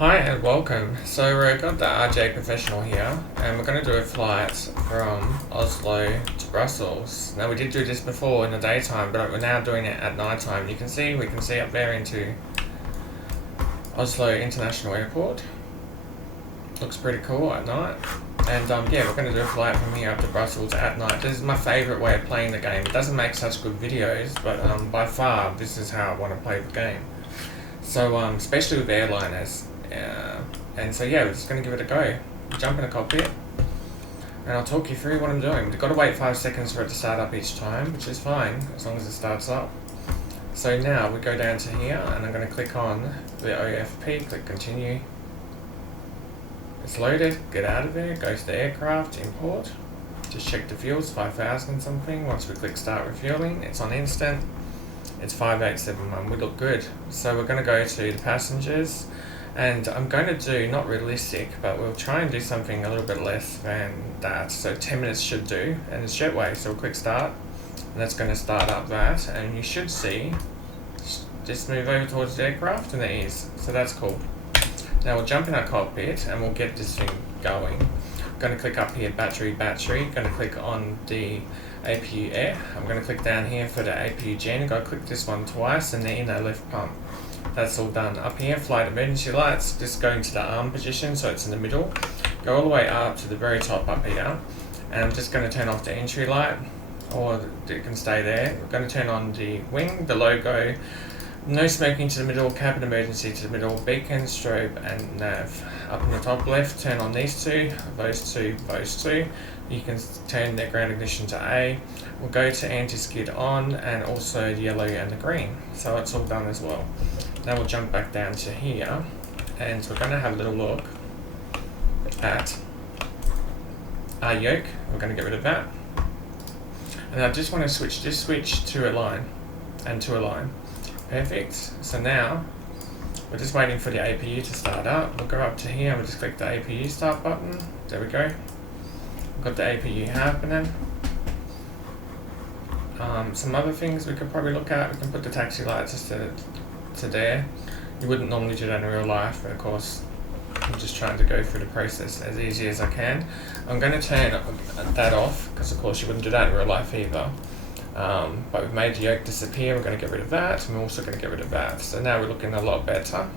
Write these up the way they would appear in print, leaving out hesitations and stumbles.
Hi and welcome. So we've got the RJ Professional here and we're going to do a flight from Oslo to Brussels. Now we did do this before in the daytime, but we're now doing it at night time. We can see up there into Oslo International Airport. Looks pretty cool at night. And yeah, we're going to do a flight from here up to Brussels at night. This is my favourite way of playing the game. It doesn't make such good videos, but by far this is how I want to play the game. So especially with airliners. And so yeah, we're just going to give it a go. Jump in the cockpit and I'll talk you through what I'm doing. We've got to wait 5 seconds for it to start up each time, which is fine as long as it starts up. So now we go down to here and I'm going to click on the OFP, click continue. It's loaded, get out of there, go to the aircraft, import. Just check the fuels, 5,000 something. Once we click start refueling, it's on instant. It's 5871, we look good. So we're going to go to the passengers. And I'm going to do, not realistic, but we'll try and do something a little bit less than that. So 10 minutes should do, and it's jetway. So we'll click start, and that's going to start up that. And you should see, just move over towards the aircraft, and there is. So that's cool. Now we'll jump in our cockpit, and we'll get this thing going. I'm going to click up here, battery. Going to click on the APU air. I'm going to click down here for the APU gen. Go click this one twice, and the inner left pump. That's all done. Up here, flight emergency lights, just go into the arm position so it's in the middle. Go all the way up to the very top up here. And I'm just going to turn off the entry light, or it can stay there. We're going to turn on the wing, the logo, no smoking to the middle, cabin emergency to the middle, beacon, strobe and nav. Up in the top left, turn on these two, those two. You can turn the ground ignition to A. We'll go to anti-skid on and also the yellow and the green. So it's all done as well. Now we'll jump back down to here and we're going to have a little look at our yoke. We're going to get rid of that. And I just want to switch to a line and to a line. Perfect. So now we're just waiting for the APU to start up. We'll go up to here and we'll just click the APU start button. There we go. We've got the APU happening. Some other things we could probably look at. We can put the taxi lights to there. You wouldn't normally do that in real life, but of course I'm just trying to go through the process as easy as I can. I'm going to turn that off because of course you wouldn't do that in real life either. But we've made the yoke disappear. We're going to get rid of that, and we're also going to get rid of that. So now we're looking a lot better.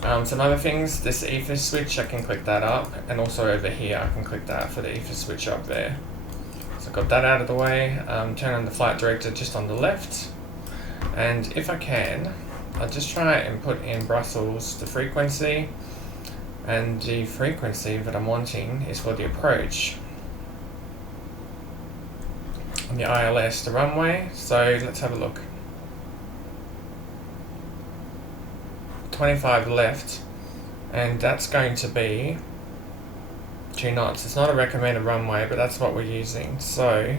Some other things, this ether switch, I can click that up, and also over here I can click that for the ether switch up there. So I've got that out of the way. Turn on the flight director just on the left, and if I can, I'll just try and put in Brussels the frequency, and the frequency that I'm wanting is for the approach. On the ILS, the runway, so let's have a look. 25 left, and that's going to be 2 knots. It's not a recommended runway, but that's what we're using. So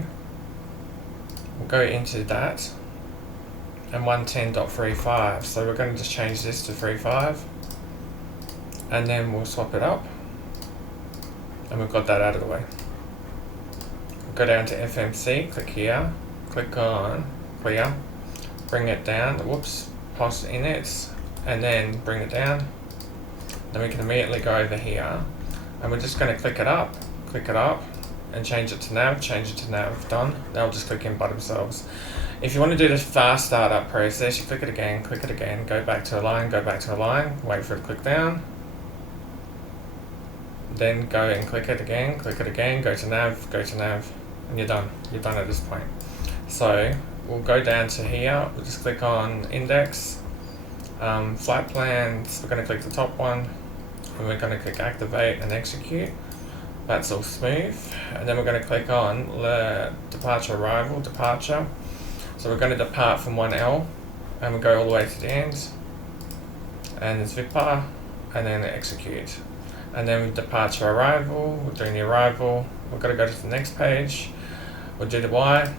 we'll go into that, and 110.35. So we're going to just change this to 35, and then we'll swap it up, and we've got that out of the way. Go down to FMC, click here, click on clear, bring it down, whoops, pause in it, and then bring it down. Then we can immediately go over here, and we're just going to click it up, and change it to nav, done. They'll just click in by themselves. If you want to do the fast startup process, you click it again, go back to a line, wait for it to click down. Then go and click it again, go to nav, and you're done at this point. So we'll go down to here, we'll just click on index, flight plans, we're going to click the top one, and we're going to click activate and execute. That's all smooth, and then we're going to click on departure. So we're going to depart from 1L, and we'll go all the way to the end, and there's VIPA, and then execute. And then with departure arrival, we're doing the arrival, we're going to go to the next page, we'll do the Y,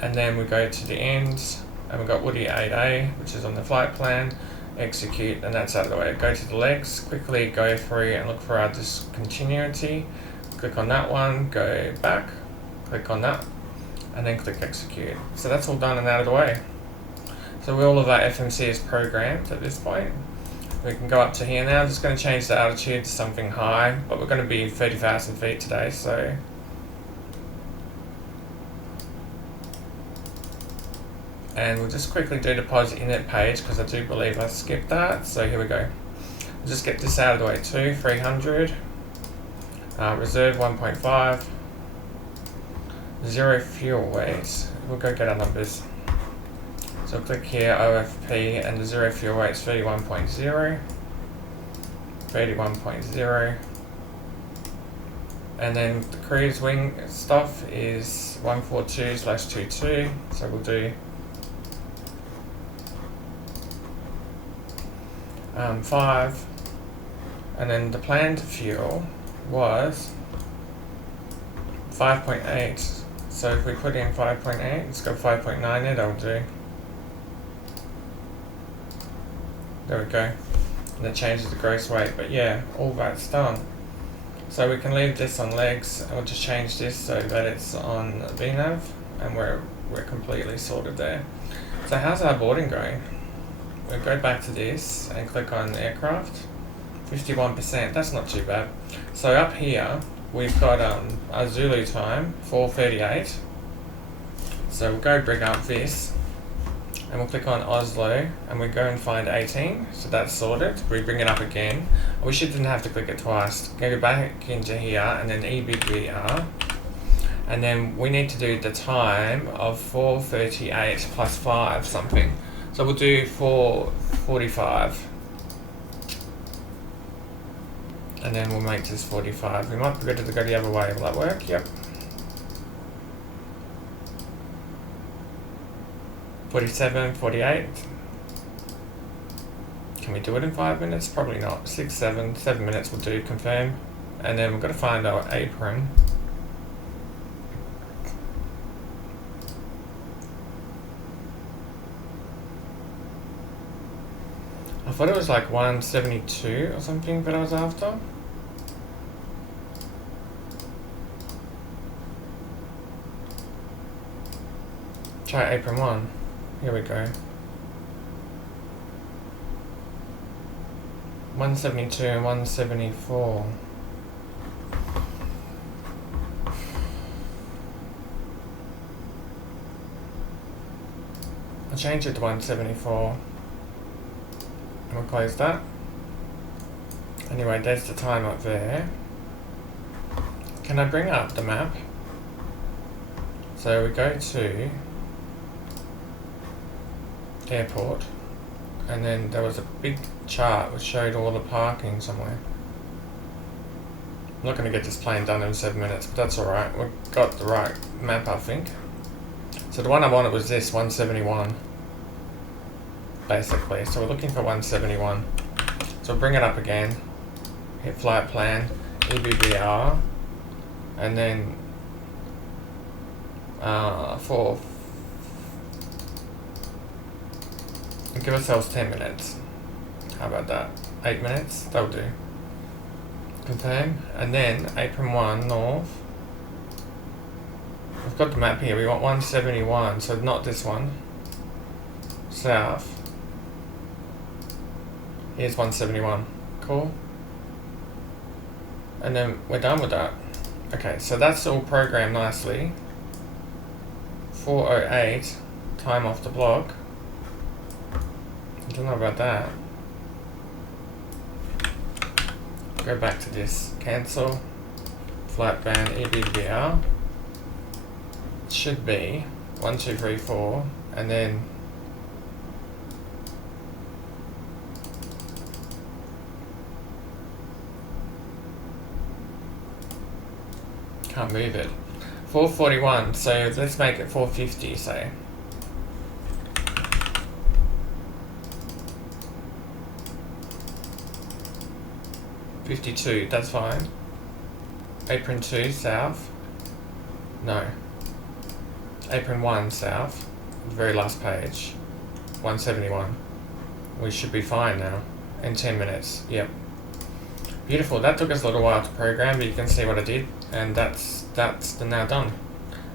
and then we go to the end, and we've got Woody 8A, which is on the flight plan, execute, and that's out of the way. Go to the legs, quickly go through and look for our discontinuity, click on that one, go back, click on that, and then click execute. So that's all done and out of the way. So all of our FMC is programmed at this point. We can go up to here now. I'm just going to change the altitude to something high, but we're going to be 30,000 feet today, so. And we'll just quickly do the pods init page because I do believe I skipped that. So here we go. We'll just get this out of the way too. 300. Reserve 1.5. 0 fuel weight. We'll go get our numbers. So click here, OFP, and the 0 fuel weight is 31.0. 31.0. And then the cruise wing stuff is 142/22. So we'll do 5, and then the planned fuel was 5.8. So if we put in 5.8, let's go 5.9 there, that'll do. There we go. And it changes the gross weight, but yeah, all that's done. So we can leave this on legs, and we'll just change this so that it's on VNav, and we're completely sorted there. So how's our boarding going? We'll go back to this and click on aircraft. 51%, that's not too bad. So up here, we've got our Zulu time, 4:38. So we'll go bring up this, and we'll click on Oslo, and we go and find 18. So that's sorted. We bring it up again. We shouldn't have to click it twice. Go back into here, and then EBBR. And then we need to do the time of 4:38 plus 5 something. So we'll do 4:45. And then we'll make this 45. We might be good to go the other way. Will that work? Yep. 47, 48. Can we do it in 5 minutes? Probably not. 6, 7 minutes will do, confirm. And then we've got to find our apron. I thought it was like 172 or something that I was after. Try apron 1. Here we go. 172 and 174. I'll change it to 174. And we'll close that. Anyway, there's the time up there. Can I bring up the map? So we go to airport, and then there was a big chart which showed all the parking somewhere. I'm not going to get this plane done in 7 minutes, but that's alright. We've got the right map, I think. So the one I wanted was this, 171. Basically, so we're looking for 171. So we'll bring it up again, hit flight plan, EBBR, and then give ourselves 10 minutes. How about that? 8 minutes? That'll do. Confirm, and then apron 1 north. We've got the map here, we want 171, so not this one. South. Here's 171. Cool. And then we're done with that. Okay, so that's all programmed nicely. 4:08, time off the block. I don't know about that. Go back to this. Cancel. Flight ban EBBR. It should be 1, 2, 3, 4, and then can't move it. 441, so let's make it 450, say. $52, that's fine. Apron 2, south. No. Apron 1, south. The very last page. 171. We should be fine now. In 10 minutes, yep. Beautiful, that took us a little while to program, but you can see what I did, and that's now done.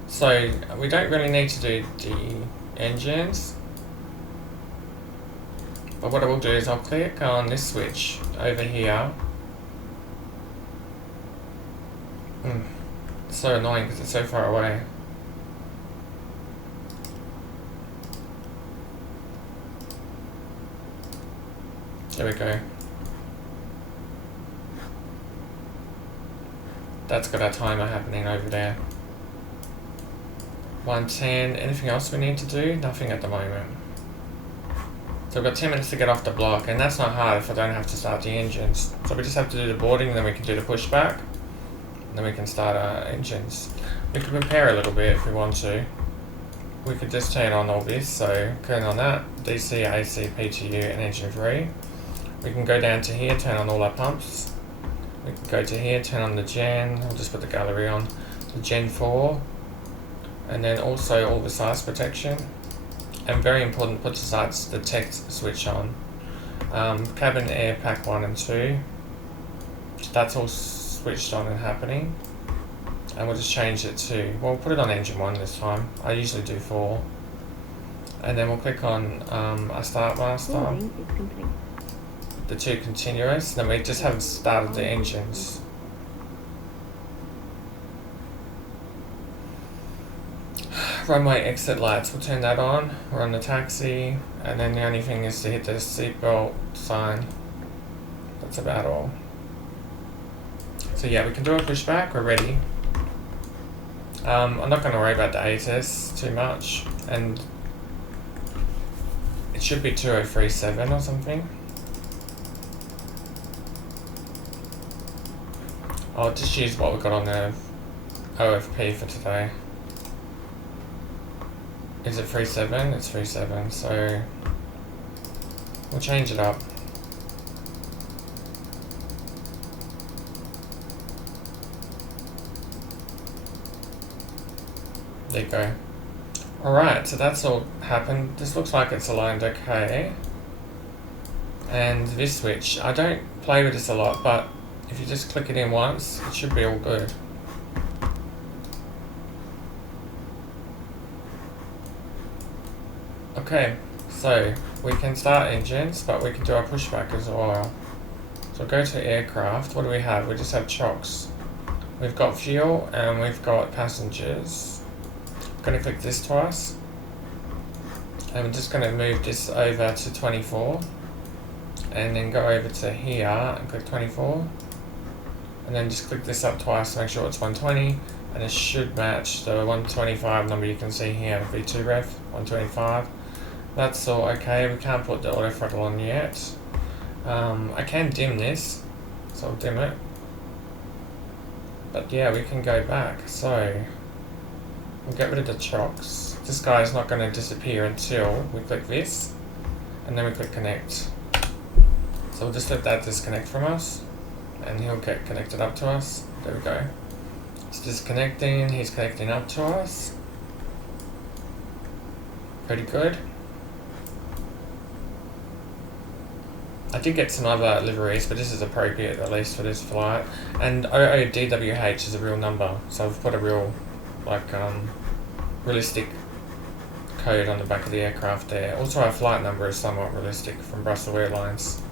So we don't really need to do the engines, but But what I will do is I'll click on this switch over here. It's so annoying because it's so far away. There we go. That's got our timer happening over there. 110. Anything else we need to do? Nothing at the moment. So we've got 10 minutes to get off the block, and that's not hard if I don't have to start the engines. So we just have to do the boarding, and then we can do the pushback, and then we can start our engines. We can prepare a little bit if we want to. We could just turn on all this, so turn on that, DC, AC, PTU, and engine 3. We can go down to here, turn on all our pumps. We can go to here, turn on the gen, I'll just put the gallery on, the gen 4, and then also all the size protection. And very important, put the text switch on. Cabin air pack 1 and 2. That's all switched on and happening. And we'll just change it to, well, we'll put it on engine 1 this time. I usually do 4. And then we'll click on our start master. The 2 continuous. Then we just haven't started the engines. Runway exit lights, we'll turn that on. We're on the taxi, and then the only thing is to hit the seatbelt sign. That's about all. So yeah, we can do a pushback, we're ready. I'm not going to worry about the ATS too much, and it should be 2037 or something. I'll just use what we've got on the OFP for today. Is it 37? It's 37, so we'll change it up. There you go. Alright, so that's all happened. This looks like it's aligned okay. And this switch, I don't play with this a lot, but if you just click it in once, it should be all good. Okay, so we can start engines, but we can do our pushback as well. So go to aircraft. What do we have? We just have chocks. We've got fuel and we've got passengers. I'm going to click this twice. And we're just going to move this over to 24. And then go over to here and click 24. And then just click this up twice to make sure it's 120. And it should match the 125 number you can see here, V2 ref, 125. That's all okay. We can't put the auto throttle on yet. I can dim this, so I'll dim it. But yeah, we can go back. So we'll get rid of the chocks. This guy's not going to disappear until we click this, and then we click connect. So we'll just let that disconnect from us, and he'll get connected up to us. There we go. It's disconnecting. He's connecting up to us. Pretty good. I did get some other liveries, but this is appropriate at least for this flight. And OODWH is a real number, so I've put a real, like, realistic code on the back of the aircraft there. Also, our flight number is somewhat realistic from Brussels Airlines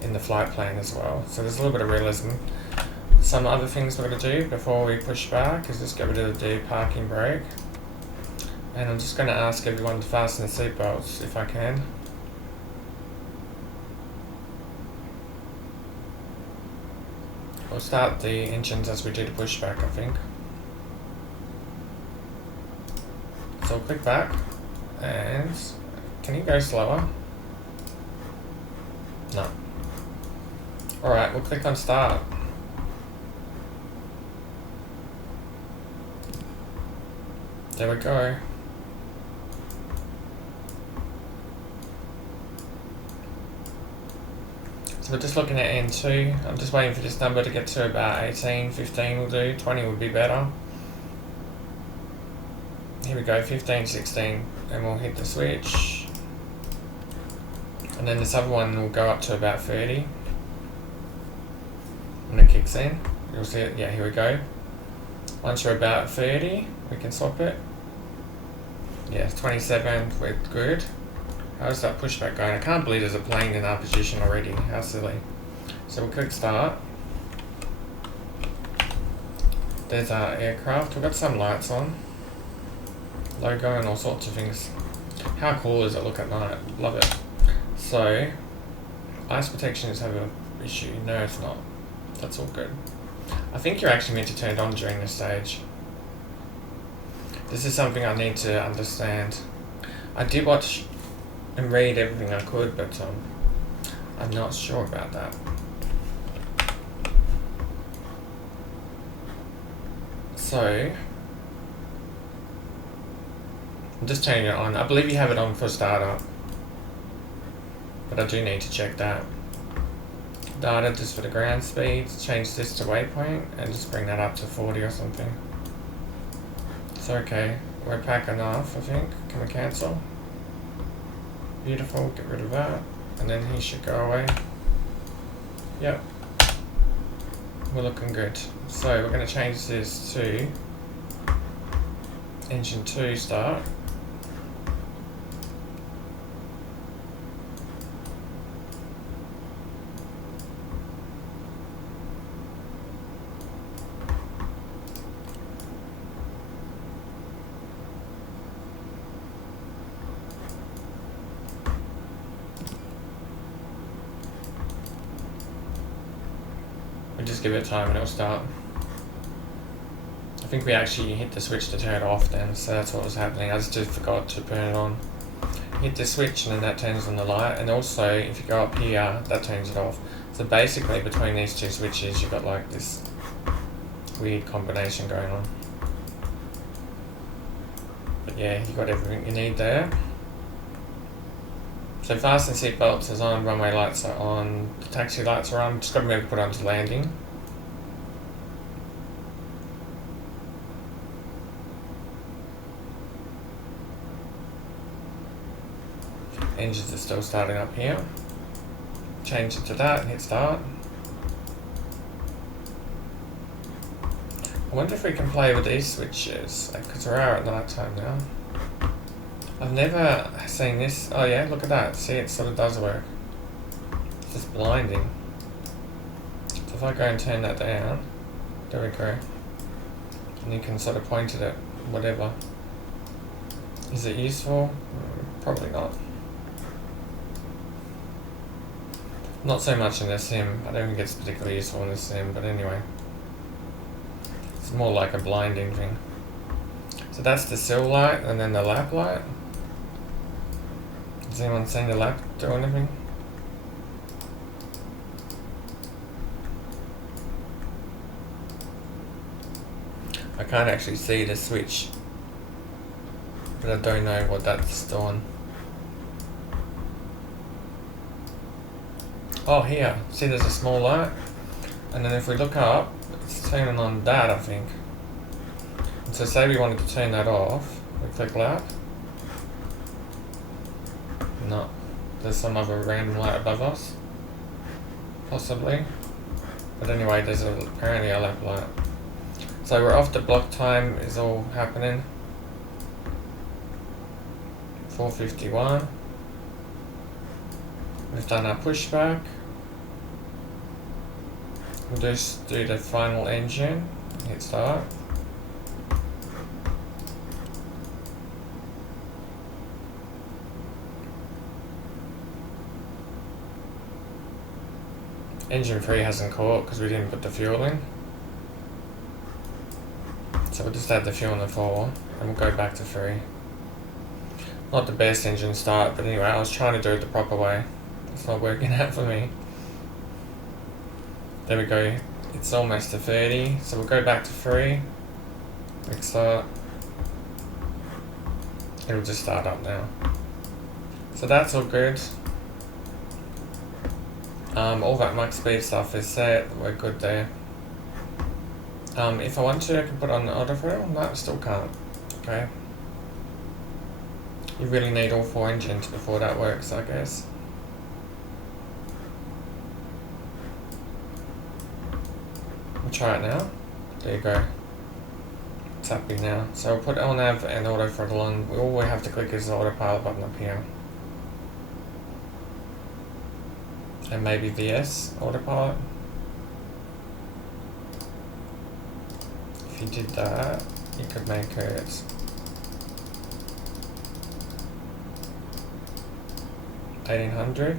in the flight plan as well. So there's a little bit of realism. Some other things we're going to do before we push back is just get rid of the parking brake. And I'm just going to ask everyone to fasten their seatbelts if I can. We'll start the engines as we do the pushback, I think. So I'll click back, and can you go slower? No. Alright, we'll click on start. There we go. So we're just looking at N2. I'm just waiting for this number to get to about 18, 15 will do, 20 would be better. Here we go, 15, 16, and we'll hit the switch. And then this other one will go up to about 30. When it kicks in, you'll see it, yeah, here we go. Once you're about 30, we can swap it. Yeah, 27, we're good. How's that pushback going? I can't believe there's a plane in our position already. How silly. So we'll click start. There's our aircraft. We've got some lights on. Logo and all sorts of things. How cool is it look at night? Love it. So, ice protections have an issue. No, it's not. That's all good. I think you're actually meant to turn it on during this stage. This is something I need to understand. I did watch and read everything I could, but I'm not sure about that. So, I'm just turning it on. I believe you have it on for startup, but I do need to check that. Data just for the ground speed. Change this to waypoint and just bring that up to 40 or something. It's okay. We're pack enough, I think. Can we cancel? Beautiful. Get rid of that, and then he should go away. Yep. We're looking good. So we're going to change this to engine 2 start. Just give it time and it'll start. I think we actually hit the switch to turn it off then, so that's what was happening. I just forgot to turn it on. Hit the switch and then that turns on the light, and also if you go up here, that turns it off. So basically between these two switches you've got like this weird combination going on. But yeah, you got everything you need there. So fasten seatbelts is on, runway lights are on, the taxi lights are on. Just got to remember to put onto landing. Engines are still starting up here. Change it to that and hit start. I wonder if we can play with these switches, because we are at night time now. I've never seen this. Oh yeah, look at that. See, it sort of does work. It's just blinding. So if I go and turn that down, there we go. And you can sort of point it at whatever. Is it useful? Probably not. Not so much in the sim. I don't think it's particularly useful in the sim, but anyway. It's more like a blinding thing. So that's the sill light and then the lap light. Has anyone seen the lap do anything? I can't actually see the switch, but I don't know what that's doing. Oh, here. See, there's a small light, and then if we look up, it's turning on that, I think. And so say we wanted to turn that off, we click lap. No, there's some other random light above us, possibly. But anyway, there's apparently a lap light. So we're off the block time is all happening. 4:51. We've done our pushback. We'll just do the final engine. Hit start. Engine 3 hasn't caught because we didn't put the fuel in. So we'll just add the fuel in the 4 and we'll go back to 3. Not the best engine start, but anyway, I was trying to do it the proper way. It's not working out for me. There we go. It's almost to 30, so we'll go back to 3. Click start. It'll just start up now. So that's all good. All that max speed stuff is set. We're good there. If I want to, I can put on the autofill. No, still can't. Okay. You really need all 4 engines before that works, I guess. We'll try it now. There you go. It's happy now. So we'll put LNAV and auto throttle on. All we have to click is the autopilot button up here. and maybe VS Autopilot. If you did that, you could make it 1800.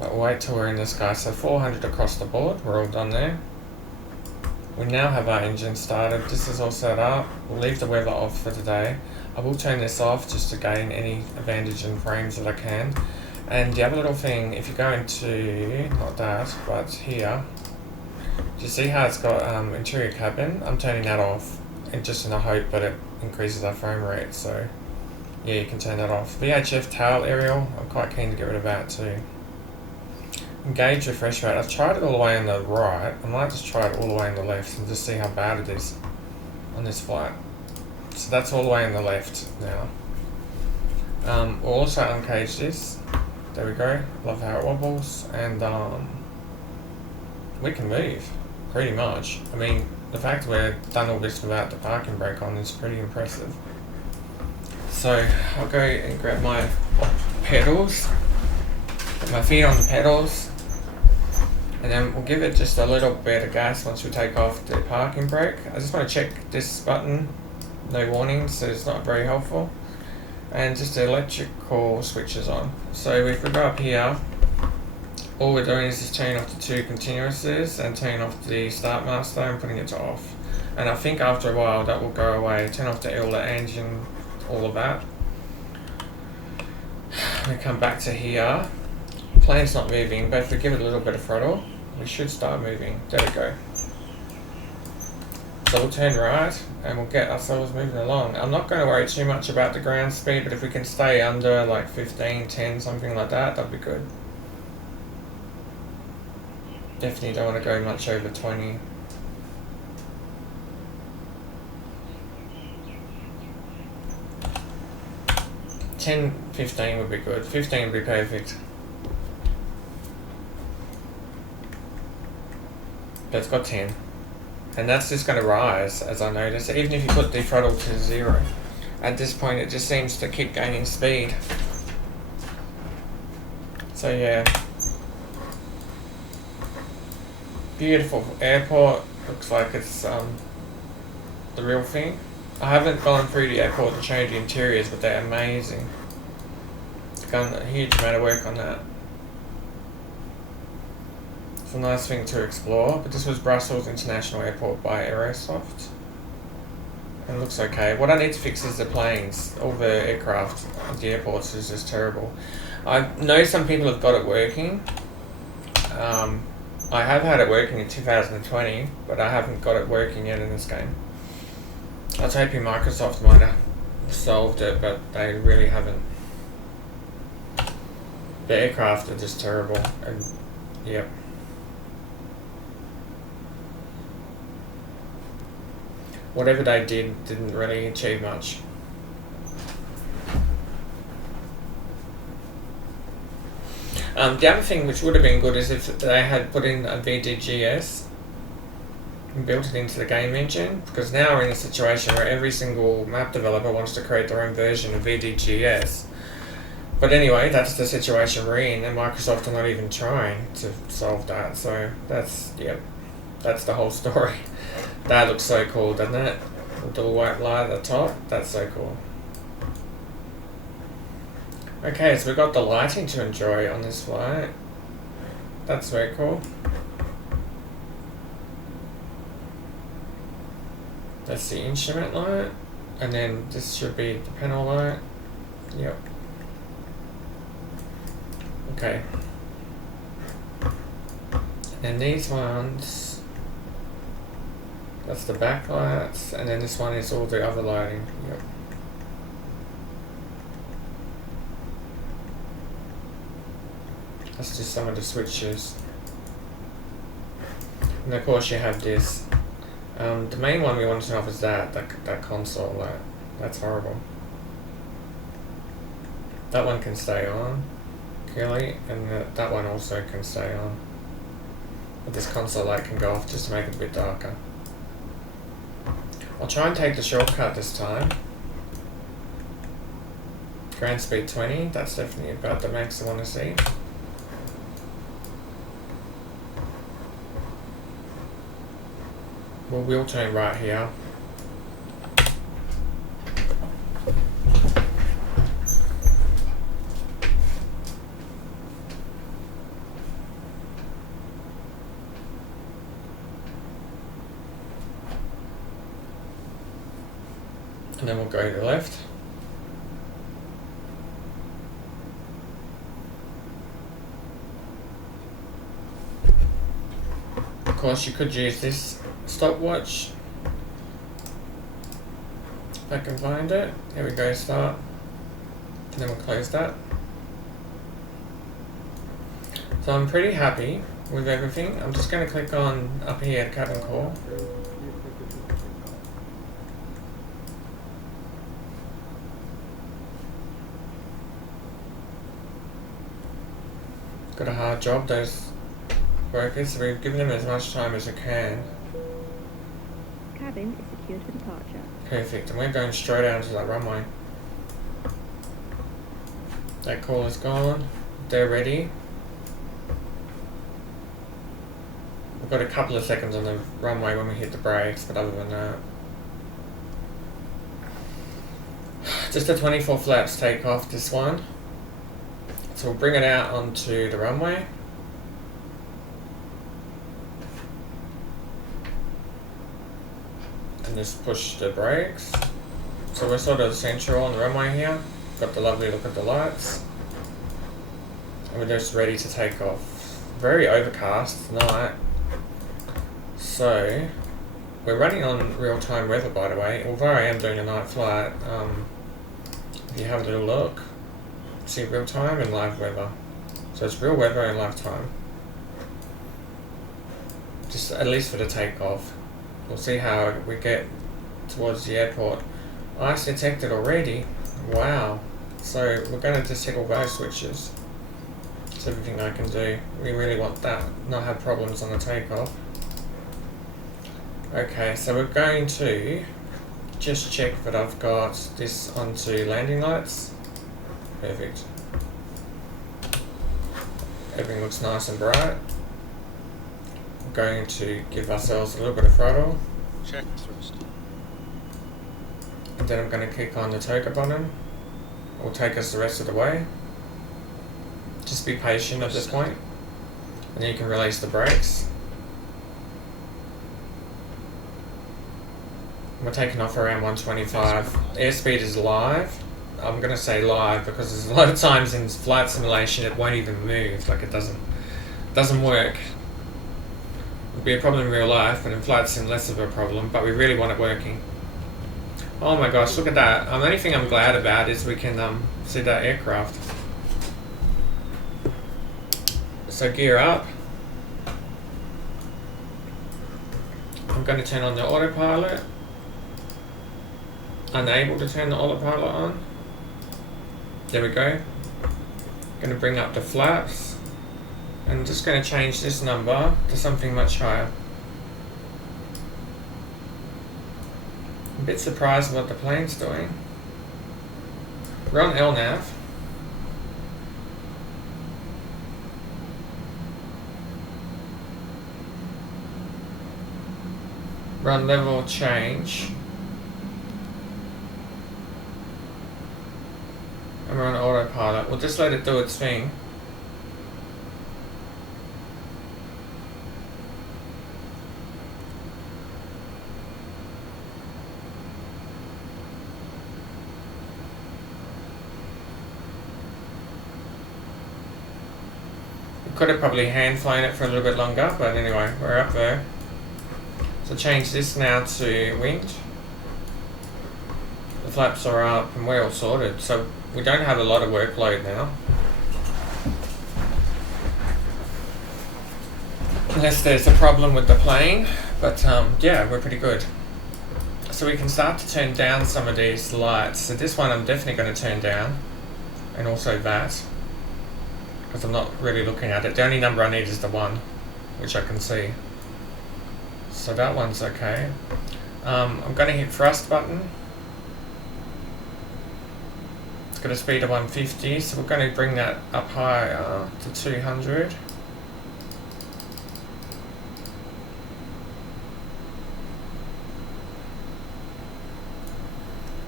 But wait till we're in this guy. So 400 across the board, we're all done there. We now have our engine started. This is all set up. We'll leave the weather off for today. I will turn this off just to gain any advantage in frames that I can. And the other little thing, if you go into, not that, but here, do you see how it's got interior cabin? I'm turning that off, and just in the hope that it increases our frame rate. So yeah, you can turn that off. VHF tail aerial, I'm quite keen to get rid of that too. Engage refresh rate. I've tried it all the way on the right. I might just try it all the way on the left and just see how bad it is on this flight. So that's all the way on the left now. We'll also uncage this. There we go. Love how it wobbles. And we can move, pretty much. I mean, the fact we've done all this without the parking brake on is pretty impressive. So I'll go and grab my pedals. Put my feet on the pedals. And then we'll give it just a little bit of gas once we take off the parking brake. I just want to check this button, no warnings, so it's not very helpful. And just the electrical switches on. So if we go up here, all we're doing is just turning off the two continuouses and turning off the start master and putting it to off. And I think after a while that will go away. Turn off the oiler, engine, all of that. We come back to here. Plane's not moving, but if we give it a little bit of throttle, we should start moving. There we go. So we'll turn right and we'll get ourselves moving along. I'm not going to worry too much about the ground speed, but if we can stay under like 15, 10, something like that, that'd be good. Definitely don't want to go much over 20. $10, 15 would be good. 15 would be perfect. But it's got 10. And that's just going to rise, as I notice, even if you put the throttle to 0. At this point, it just seems to keep gaining speed. So yeah. Beautiful airport. Looks like it's the real thing. I haven't gone through the airport to change the interiors, but they're amazing. Done a huge amount of work on that. It's a nice thing to explore, but this was Brussels International Airport by Aerosoft. And it looks okay. What I need to fix is the planes. All the aircraft at the airports is just terrible. I know some people have got it working. I have had it working in 2020, but I haven't got it working yet in this game. I was hoping Microsoft might have solved it, but they really haven't. The aircraft are just terrible, and yep. Whatever they did didn't really achieve much. The other thing which would have been good is if they had put in a VDGS and built it into the game engine, because now we're in a situation where every single map developer wants to create their own version of VDGS. But anyway, that's the situation we're in, and Microsoft are not even trying to solve that. So that's, yep, that's the whole story. That looks so cool, doesn't it? With the white light at the top, that's so cool. Okay, so we've got the lighting to enjoy on this flight. That's very cool. That's the instrument light, and then this should be the panel light. Yep. Okay. And these ones, that's the backlights, and then this one is all the other lighting. Yep. That's just some of the switches. And of course you have this. The main one we want to turn off is that console light. That's horrible. That one can stay on, clearly, and that one also can stay on. But this console light can go off just to make it a bit darker. I'll try and take the shortcut this time. Ground speed 20, that's definitely about the max I want to see. We'll wheel turn right here. And then we'll go to the left. Of course, you could use this stopwatch if I can find it. Here we go, start. And then we'll close that. So I'm pretty happy with everything. I'm just going to click on up here, cabin call. Got a hard job, those workers, so we've given them as much time as we can. Cabin is secured for departure. Perfect, and we're going straight out into that runway. That call is gone, they're ready. We've got a couple of seconds on the runway when we hit the brakes, but other than that. Just a 24 flaps take off this one. So we'll bring it out onto the runway. And just push the brakes. So we're sort of central on the runway here. Got the lovely look of the lights. And we're just ready to take off. Very overcast tonight. So we're running on real-time weather, by the way. Although I am doing a night flight, if you have a little look, see real time and live weather. So it's real weather and live time. Just at least for the takeoff. We'll see how we get towards the airport. Ice detected already. Wow. So we're going to disable those switches. That's everything I can do. We really want that, not have problems on the takeoff. Okay, so we're going to just check that I've got this onto landing lights. Perfect. Everything looks nice and bright. I'm going to give ourselves a little bit of throttle. Check first. And then I'm going to click on the toga button. It will take us the rest of the way. Just be patient at this point. And then you can release the brakes. We're taking off around 125. Airspeed is live. I'm going to say live because there's a lot of times in flight simulation it won't even move, like it doesn't work. It'll be a problem in real life, but in flight sim less of a problem, but we really want it working. Oh my gosh, look at that. The only thing I'm glad about is we can see that aircraft. So gear up. I'm going to turn on the autopilot. Unable to turn the autopilot on. There we go. Going to bring up the flaps. And I'm just going to change this number to something much higher. A bit surprised what the plane's doing. We're on LNAV. Run level change. And we're on autopilot. We'll just let it do its thing. We could have probably hand flown it for a little bit longer, but anyway, we're up there. So change this now to winged. The flaps are up and we're all sorted. So we don't have a lot of workload now. Unless there's a problem with the plane, but yeah, we're pretty good. So we can start to turn down some of these lights. So this one I'm definitely going to turn down, and also that, because I'm not really looking at it. The only number I need is the 1, which I can see. So that one's okay. I'm going to hit thrust button. got a speed of 150, so we're going to bring that up higher to 200.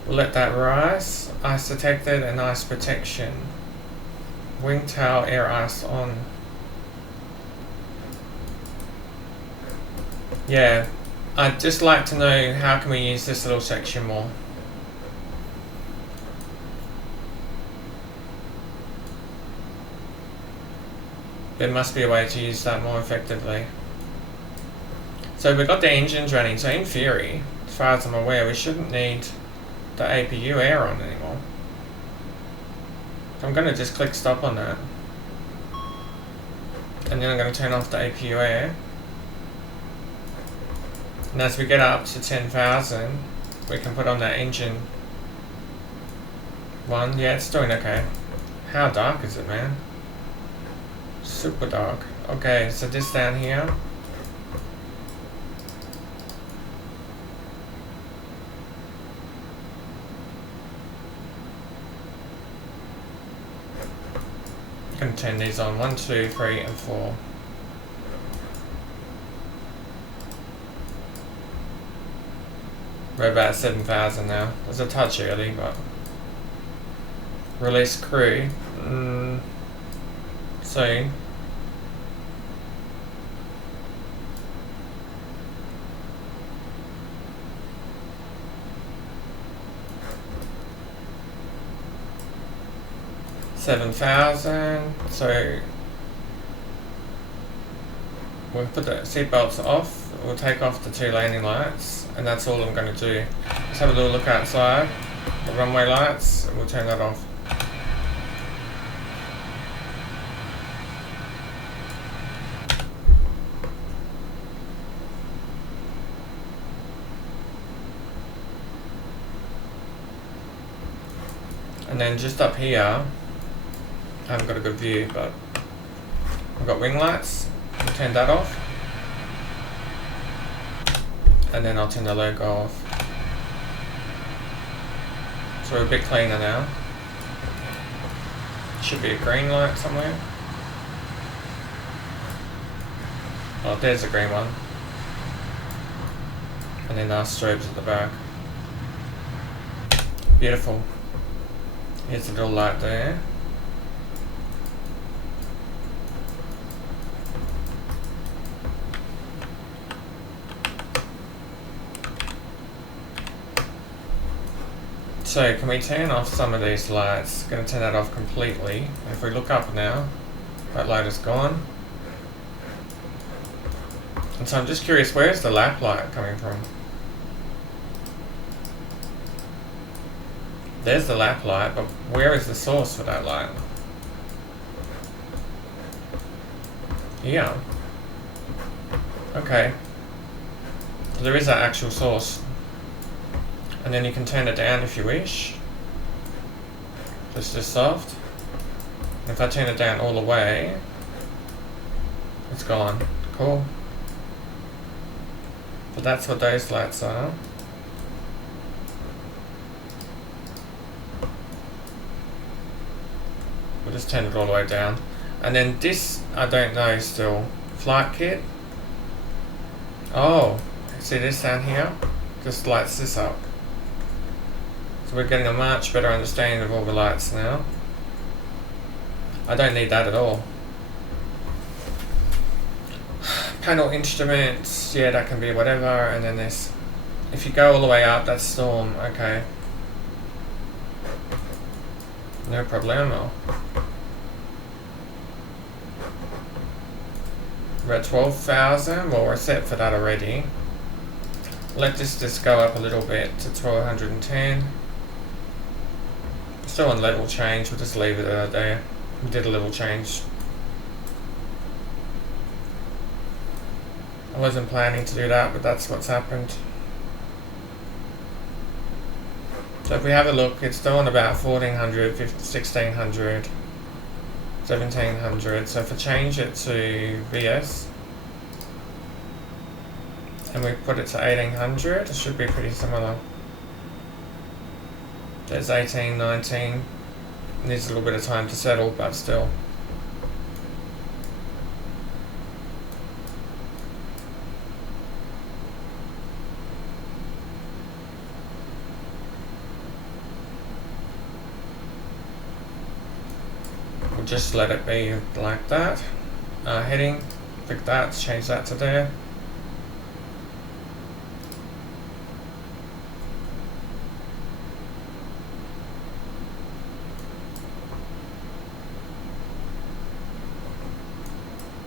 We'll let that rise. Ice detected and ice protection. Wing tail air ice on. Yeah, I'd just like to know how can we use this little section more. There must be a way to use that more effectively. So we've got the engines running, so in theory, as far as I'm aware, we shouldn't need the APU air on anymore. So I'm going to just click stop on that. And then I'm going to turn off the APU air. And as we get up to 10,000, we can put on that engine one. Yeah, it's doing okay. How dark is it, man? Super dark. Okay, so this down here. I'm going to turn these on. 1, 2, 3, and 4. We're about 7,000 now. It was a touch early, but release crew soon. $7,000. So we'll put the seatbelts off. We'll take off the 2 landing lights, and that's all I'm going to do. Let's have a little look outside. The runway lights, and we'll turn that off. And then just up here, I haven't got a good view, but I've got wing lights. We'll turn that off. And then I'll turn the logo off. So we're a bit cleaner now. Should be a green light somewhere. Oh, there's a green one. And then our strobes at the back. Beautiful. Here's a little light there. So can we turn off some of these lights? Going to turn that off completely. If we look up now, that light is gone. And so I'm just curious, where's the lap light coming from? There's the lap light, but where is the source for that light? Yeah. Okay. So there is that actual source. And then you can turn it down if you wish. Just this soft. And if I turn it down all the way, it's gone. Cool. But that's what those lights are. We'll just turn it all the way down. And then this, I don't know still. Flight kit. Oh, see this down here? Just lights this up. So we're getting a much better understanding of all the lights now. I don't need that at all. Panel instruments, yeah, that can be whatever. And then this, if you go all the way up, that's storm. Okay. No problemo. We're at 12,000. Well, we're set for that already. Let this just go up a little bit to 1210. Still on level change. We'll just leave it there. We did a level change. I wasn't planning to do that, but that's what's happened. So if we have a look, it's still on about 1400, 1600, 1700. So if I change it to VS and we put it to 1800, it should be pretty similar. There's 18, 19. needs a little bit of time to settle, but still. We'll just let it be like that. Heading, pick that, change that to there.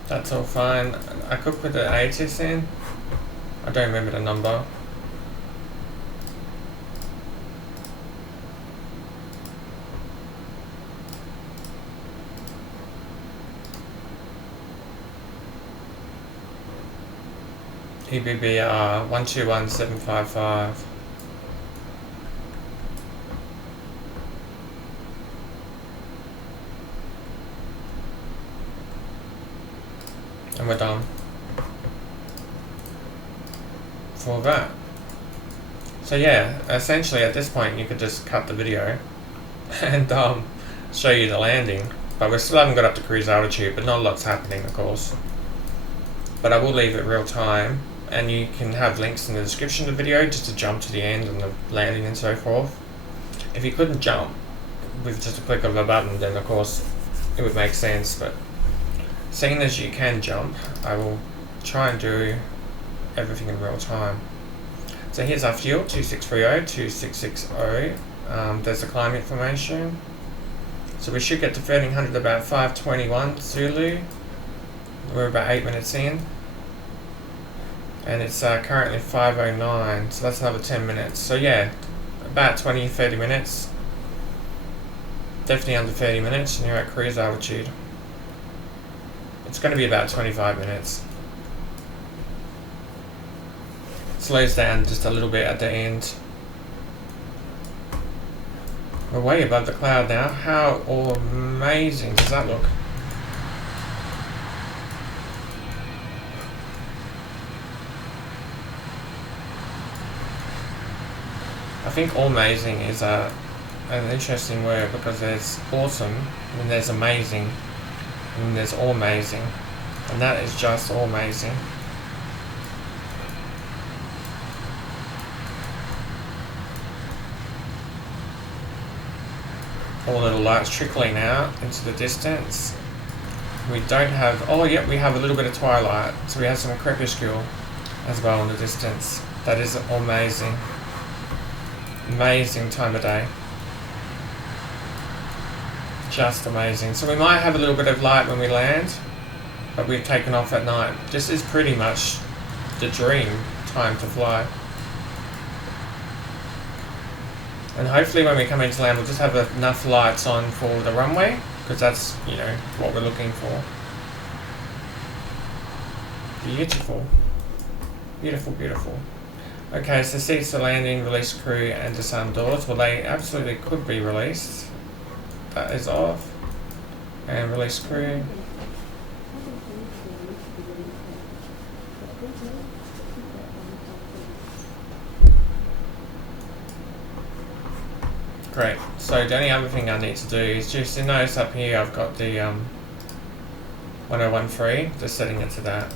That's all fine. I could put the ATIS in. I don't remember the number. EBBR 121755. And we're done for that. So yeah, essentially at this point you could just cut the video and show you the landing, but we still haven't got up to cruise altitude, but not a lot's happening, of course. But I will leave it real time, and you can have links in the description of the video just to jump to the end and the landing and so forth. If you couldn't jump with just a click of a button, then of course it would make sense, but seeing as you can jump, I will try and do everything in real time. So here's our fuel, 2630, 2660. There's the climate information. So we should get to 1300 about 5:21 Zulu. We're about 8 minutes in. And it's currently 5:09, so that's another 10 minutes. So yeah, about 20-30 minutes. Definitely under 30 minutes, and you're at cruise altitude. It's going to be about 25 minutes. Slows down just a little bit at the end. We're way above the cloud now. How amazing does that look? I think amazing is an interesting word, because there's awesome, and there's amazing, and there's amazing, and that is just amazing. All little lights trickling out into the distance. We don't have, oh yep, we have a little bit of twilight, so we have some crepuscule as well in the distance. That is amazing. Amazing time of day. Just amazing. So we might have a little bit of light when we land, but we've taken off at night. This is pretty much the dream time to fly. And hopefully when we come into land, we'll just have enough lights on for the runway, because that's, you know, what we're looking for. Beautiful. Beautiful, beautiful. Okay, so seats for landing, release crew, and disarm doors. Well, they absolutely could be released. That is off. And release crew. Great. So the only other thing I need to do is just, you notice up here I've got the 1013, just setting it to that.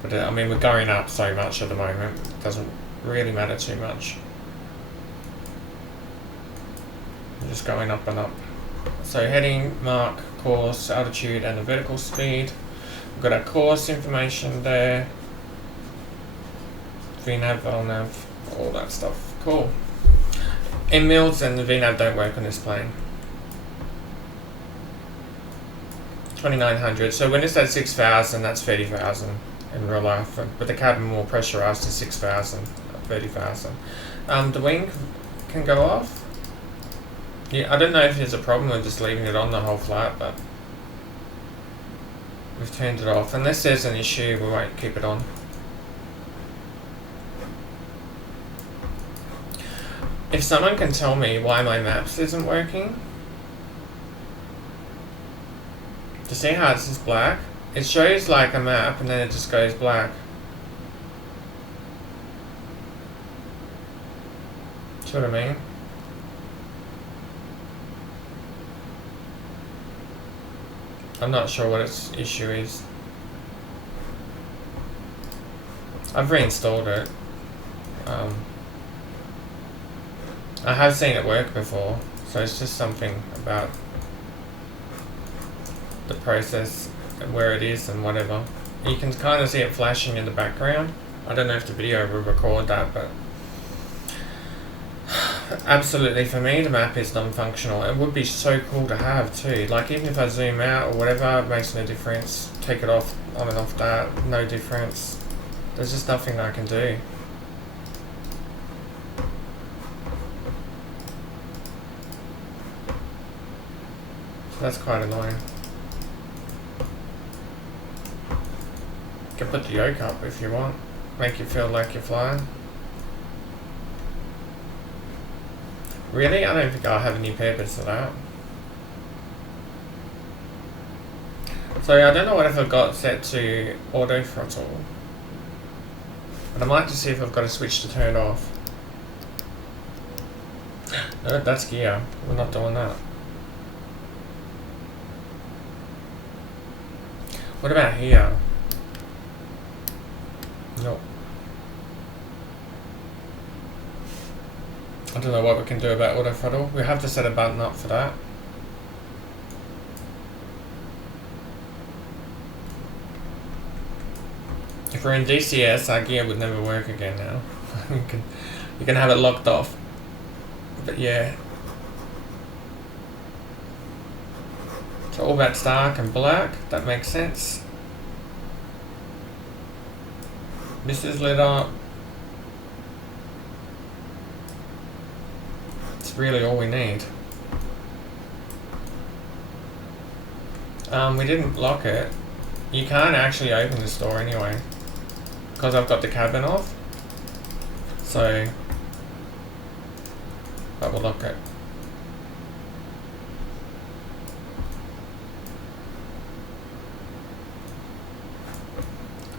But I mean, we're going up so much at the moment, it doesn't really matter too much. We're just going up and up. So heading, mark, course, altitude, and the vertical speed. We've got our course information there. VNav, VLNav, all that stuff. Cool. MMILs and the VNav don't work on this plane. 2900. So when it's at 6,000, that's 30,000 in real life. But the cabin more pressurized to 6,000, 30,000. The wing can go off. Yeah, I don't know if there's a problem with just leaving it on the whole flight, but we've turned it off. Unless there's an issue, we won't keep it on. If someone can tell me why my maps isn't working, to see how it's just black, it shows like a map and then it just goes black. See what I mean? I'm not sure what its issue is. I've reinstalled it. I have seen it work before, so it's just something about the process and where it is and whatever. You can kind of see it flashing in the background. I don't know if the video will record that, but absolutely for me the map is non-functional. It would be so cool to have too. Like even if I zoom out or whatever, it makes no difference. Take it off, on and off that, no difference. There's just nothing I can do. So that's quite annoying. You can put the yoke up if you want. Make you feel like you're flying. Really? I don't think I'll have any purpose for that. So I don't know what if I've got set to auto throttle. But I might just see if I've got a switch to turn off. No, that's gear. We're not doing that. What about here? Nope. I don't know what we can do about auto throttle. We have to set a button up for that. If we're in DCS, our gear would never work again now. you can have it locked off. But yeah. So all that's dark and black, that makes sense. This is lit up. It's really all we need. We didn't lock it. You can't actually open this door anyway, because I've got the cabin off. So that will lock it.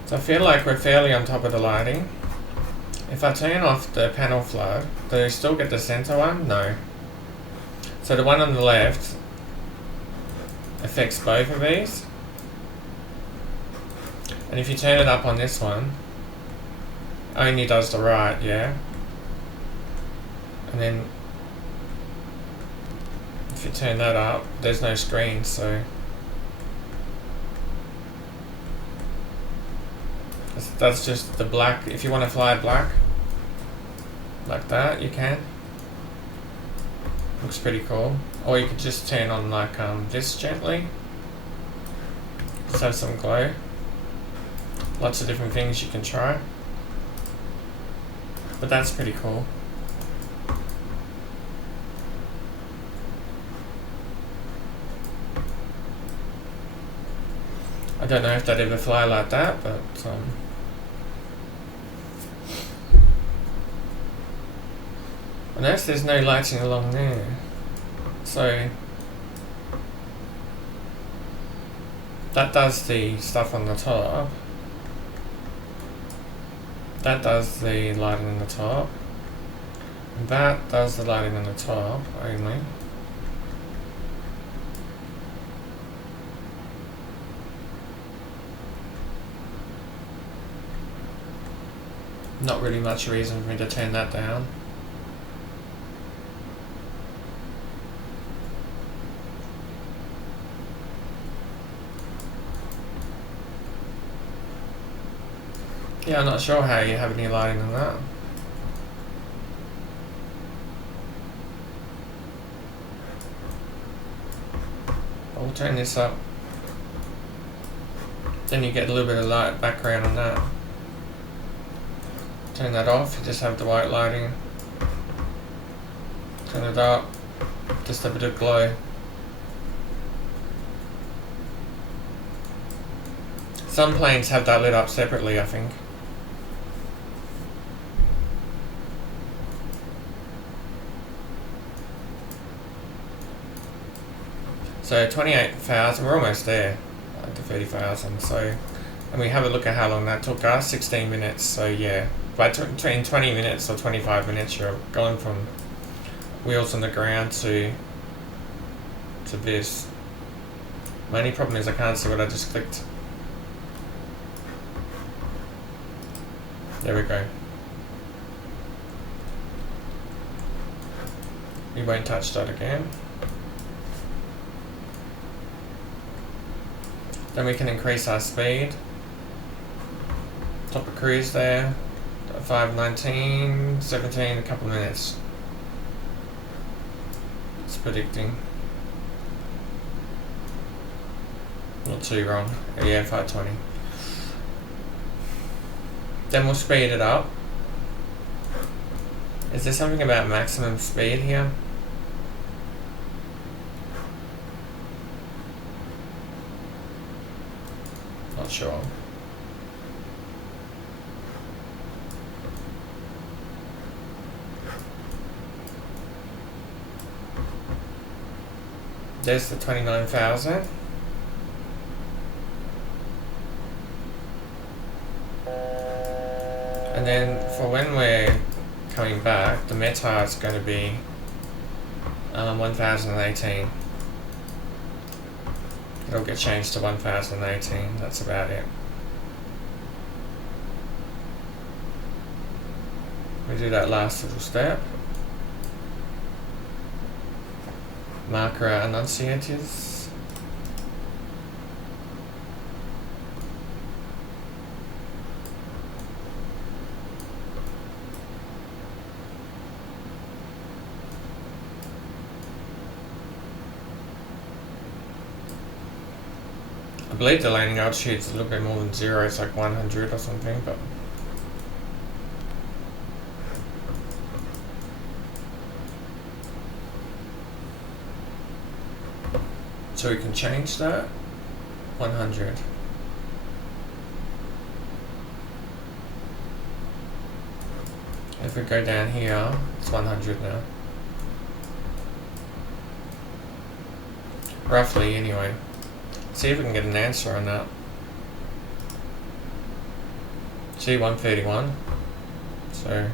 So I feel like we're fairly on top of the lighting. If I turn off the panel flood, do you still get the center one? No. So the one on the left affects both of these. And if you turn it up on this one, only does the right, yeah? And then if you turn that up, there's no screen, so that's just the black. If you want to fly black like that, you can. Looks pretty cool. Or you could just turn on like this gently. Just have some glow. Lots of different things you can try. But that's pretty cool. I don't know if they'd ever fly like that, but I notice there's no lighting along there. So that does the stuff on the top. That does the lighting on the top. That does the lighting on the top only. Not really much reason for me to turn that down. Yeah, I'm not sure how you have any lighting on that. I'll turn this up. Then you get a little bit of light background on that. Turn that off, you just have the white lighting. Turn it up, just a bit of glow. Some planes have that lit up separately, I think. So 28,000, we're almost there to 30,000. So, and we have a look at how long that took us, 16 minutes. So yeah, By between 20 minutes or 25 minutes, you're going from wheels on the ground to this. My only problem is I can't see what I just clicked. There we go. We won't touch that again. Then we can increase our speed. Top of cruise there. 5:19, 17, a couple of minutes. It's predicting. Not too wrong. Yeah, 5:20. Then we'll speed it up. Is there something about maximum speed here? Not sure. There's the 29,000. And then for when we're coming back, the meta is going to be 1018. It'll get changed to 1018, that's about it. We do that last little step. Marker our annunciators. I believe the landing altitude's a little bit more than 0, it's like 100 or something, but so we can change that. 100. If we go down here, it's 100 now. Roughly, anyway. See if we can get an answer on that. See, 131. So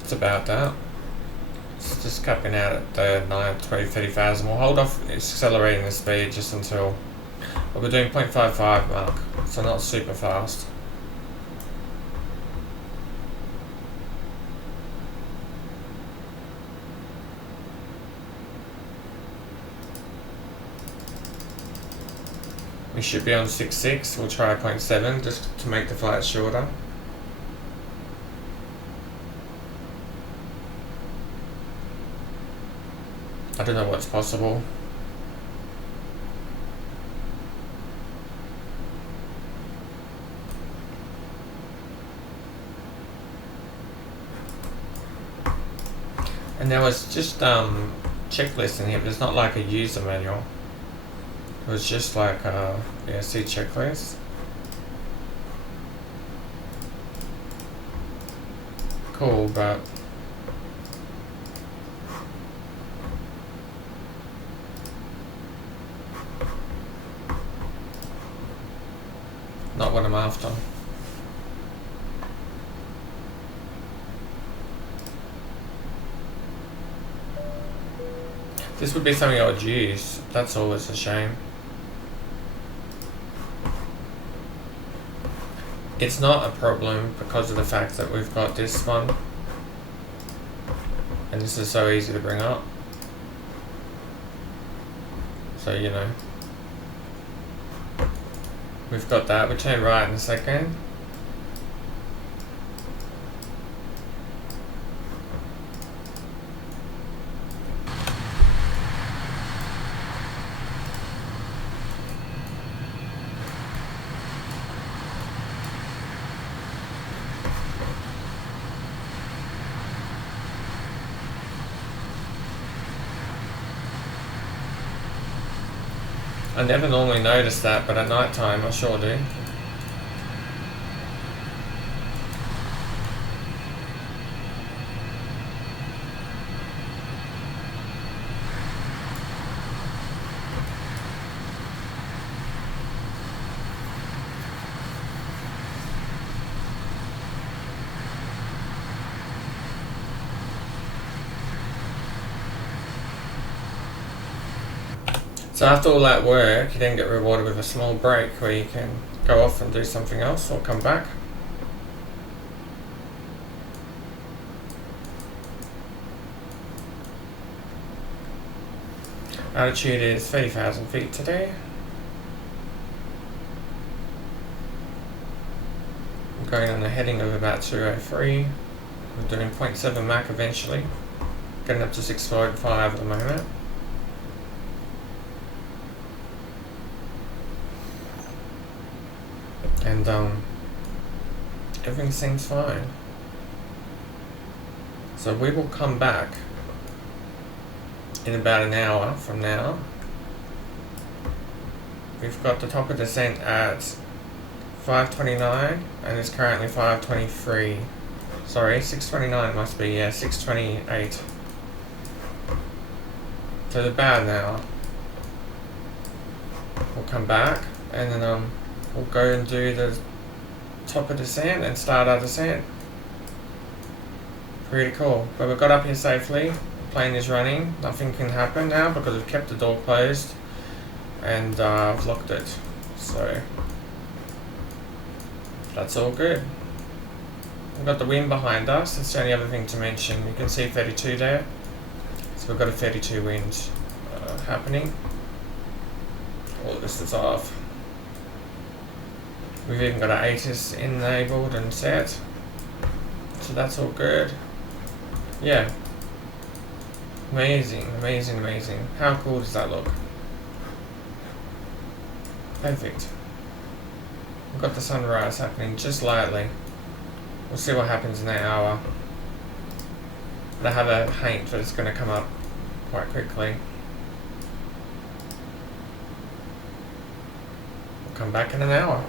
it's about that. It's just capping out at the 30,000. We'll hold off accelerating the speed just until we're doing 0.55 mark, so not super fast. We should be on 6.6, we'll try 0.7 just to make the flight shorter. I don't know what's possible. And there was just checklist in here, but it's not like a user manual. It was just like yeah, see checklist. Cool, but not what I'm after. This would be something I would use. That's always a shame. It's not a problem because of the fact that we've got this one. And this is so easy to bring up. So, you know. We've got that. We'll turn right in a second. I never normally notice that, but at night time I sure do. So after all that work, you then get rewarded with a small break where you can go off and do something else or come back. Altitude is 30,000 feet today. I'm going on a heading of about 203. I'm doing 0.7 Mach eventually. Getting up to 6.5 at the moment. And everything seems fine. So we will come back in about an hour from now. We've got the top of descent at 529 and it's currently 523. Sorry, 629 must be, yeah, 628. So about an hour. We'll come back and then we'll go and do the top of descent and start our descent. Pretty cool. But we got up here safely. The plane is running. Nothing can happen now because we've kept the door closed and I've locked it. So that's all good. We've got the wind behind us. That's the only other thing to mention. You can see 32 there. So we've got a 32 wind happening. All this is off. We've even got our ATIS enabled and set. So that's all good. Yeah. Amazing, amazing, amazing. How cool does that look? Perfect. We've got the sunrise happening just lightly. We'll see what happens in that hour. But I have a hint that it's going to come up quite quickly. We'll come back in an hour.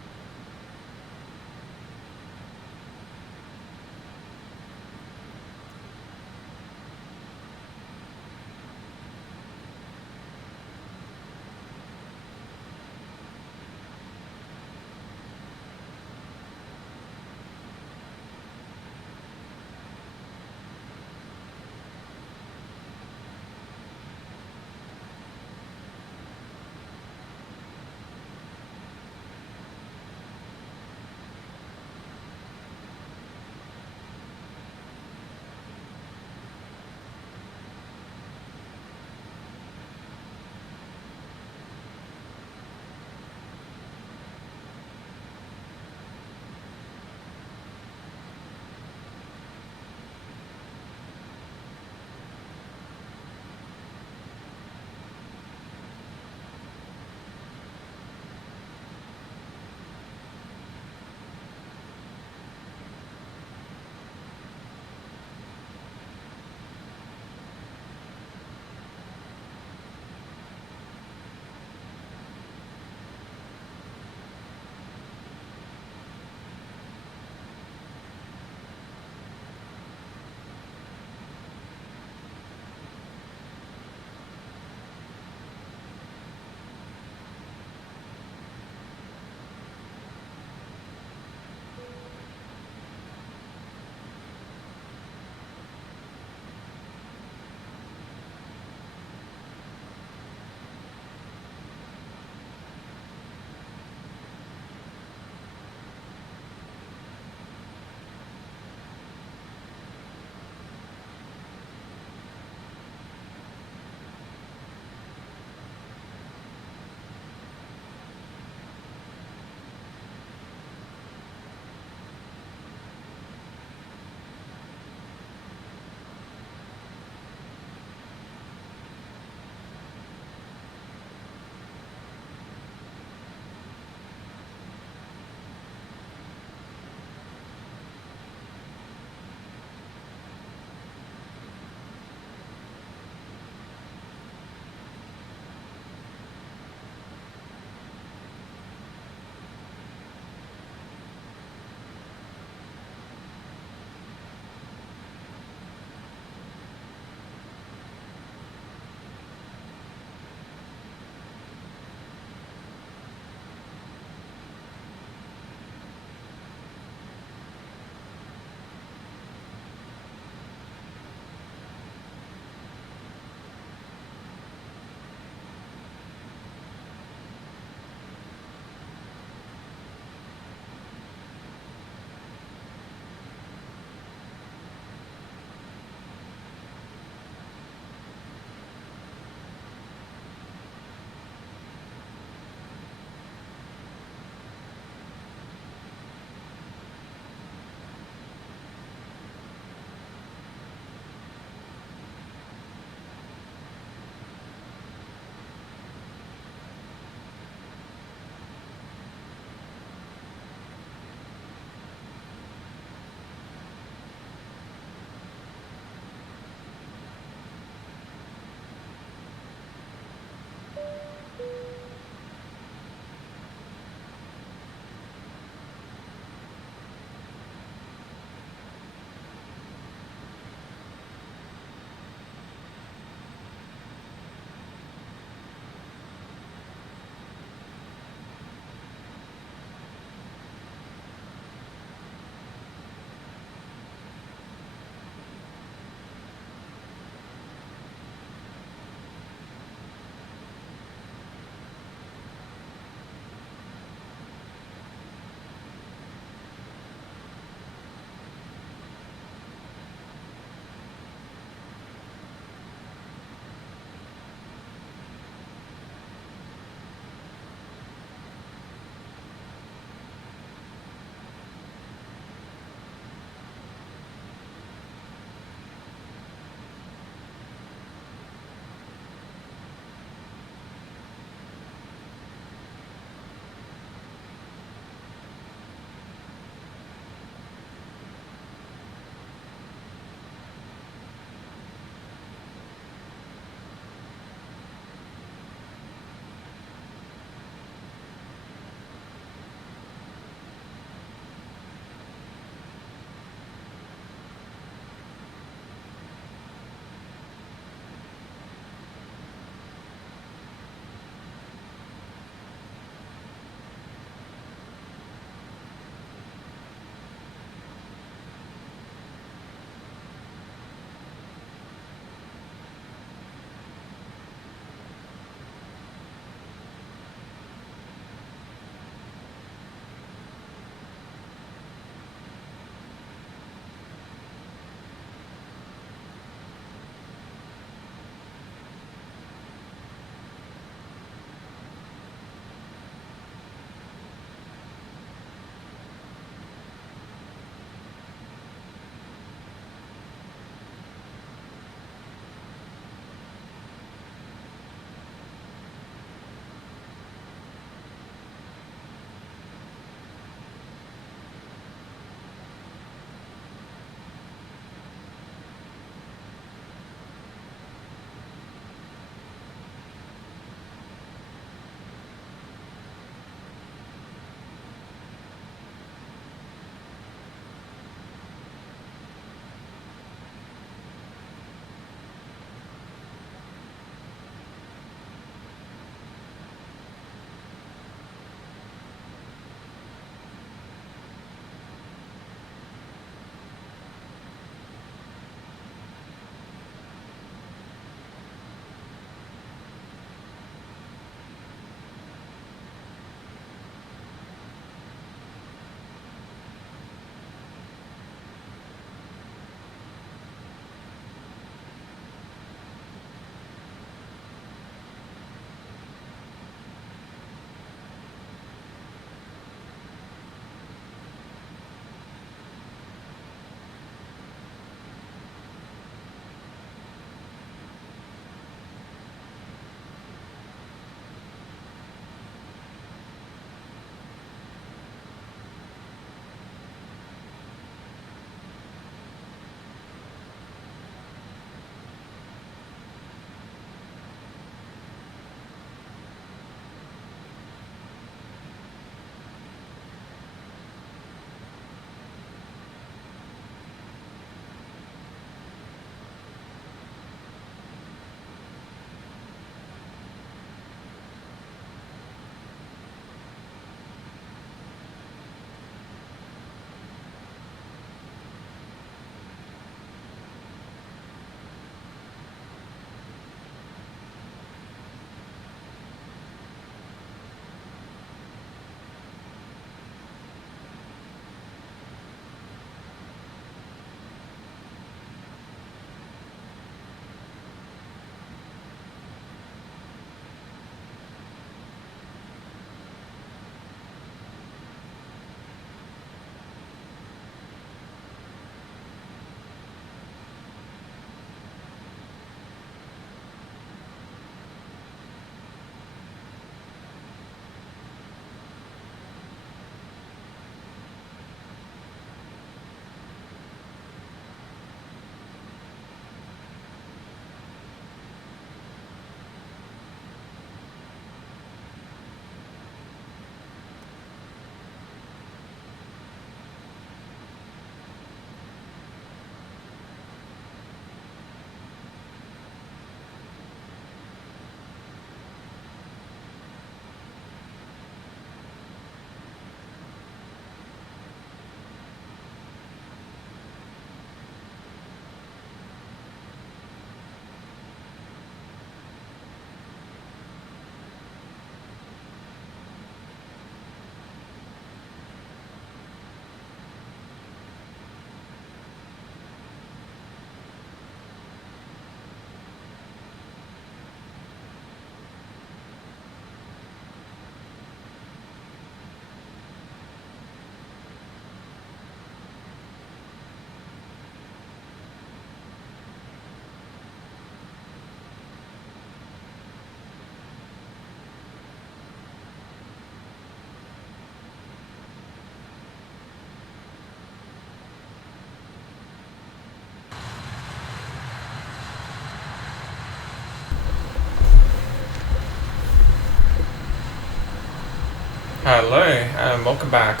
Hello, and welcome back.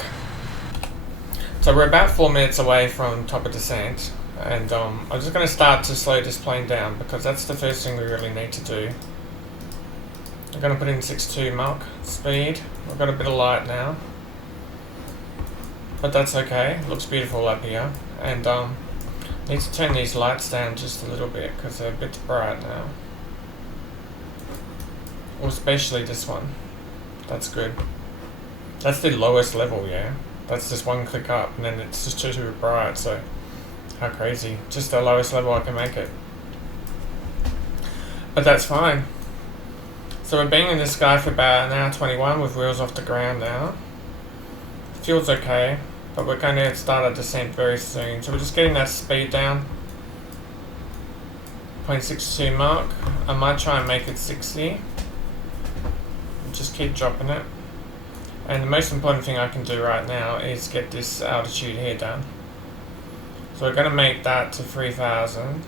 So we're about 4 minutes away from top of descent, and I'm just going to start to slow this plane down because that's the first thing we really need to do. I'm going to put in 6.2 Mach speed. I've got a bit of light now, but that's okay. It looks beautiful up here, and need to turn these lights down just a little bit because they're a bit bright now. Well, especially this one. That's good. That's the lowest level, yeah. That's just one click up, and then it's just too bright, so how crazy. Just the lowest level I can make it. But that's fine. So we're being in the sky for about an hour 21 with wheels off the ground now. Feels okay, but we're going to start a descent very soon. So we're just getting that speed down. 0.62 Mach. I might try and make it 60. Just keep dropping it. And the most important thing I can do right now is get this altitude here done. So we're going to make that to 3,000.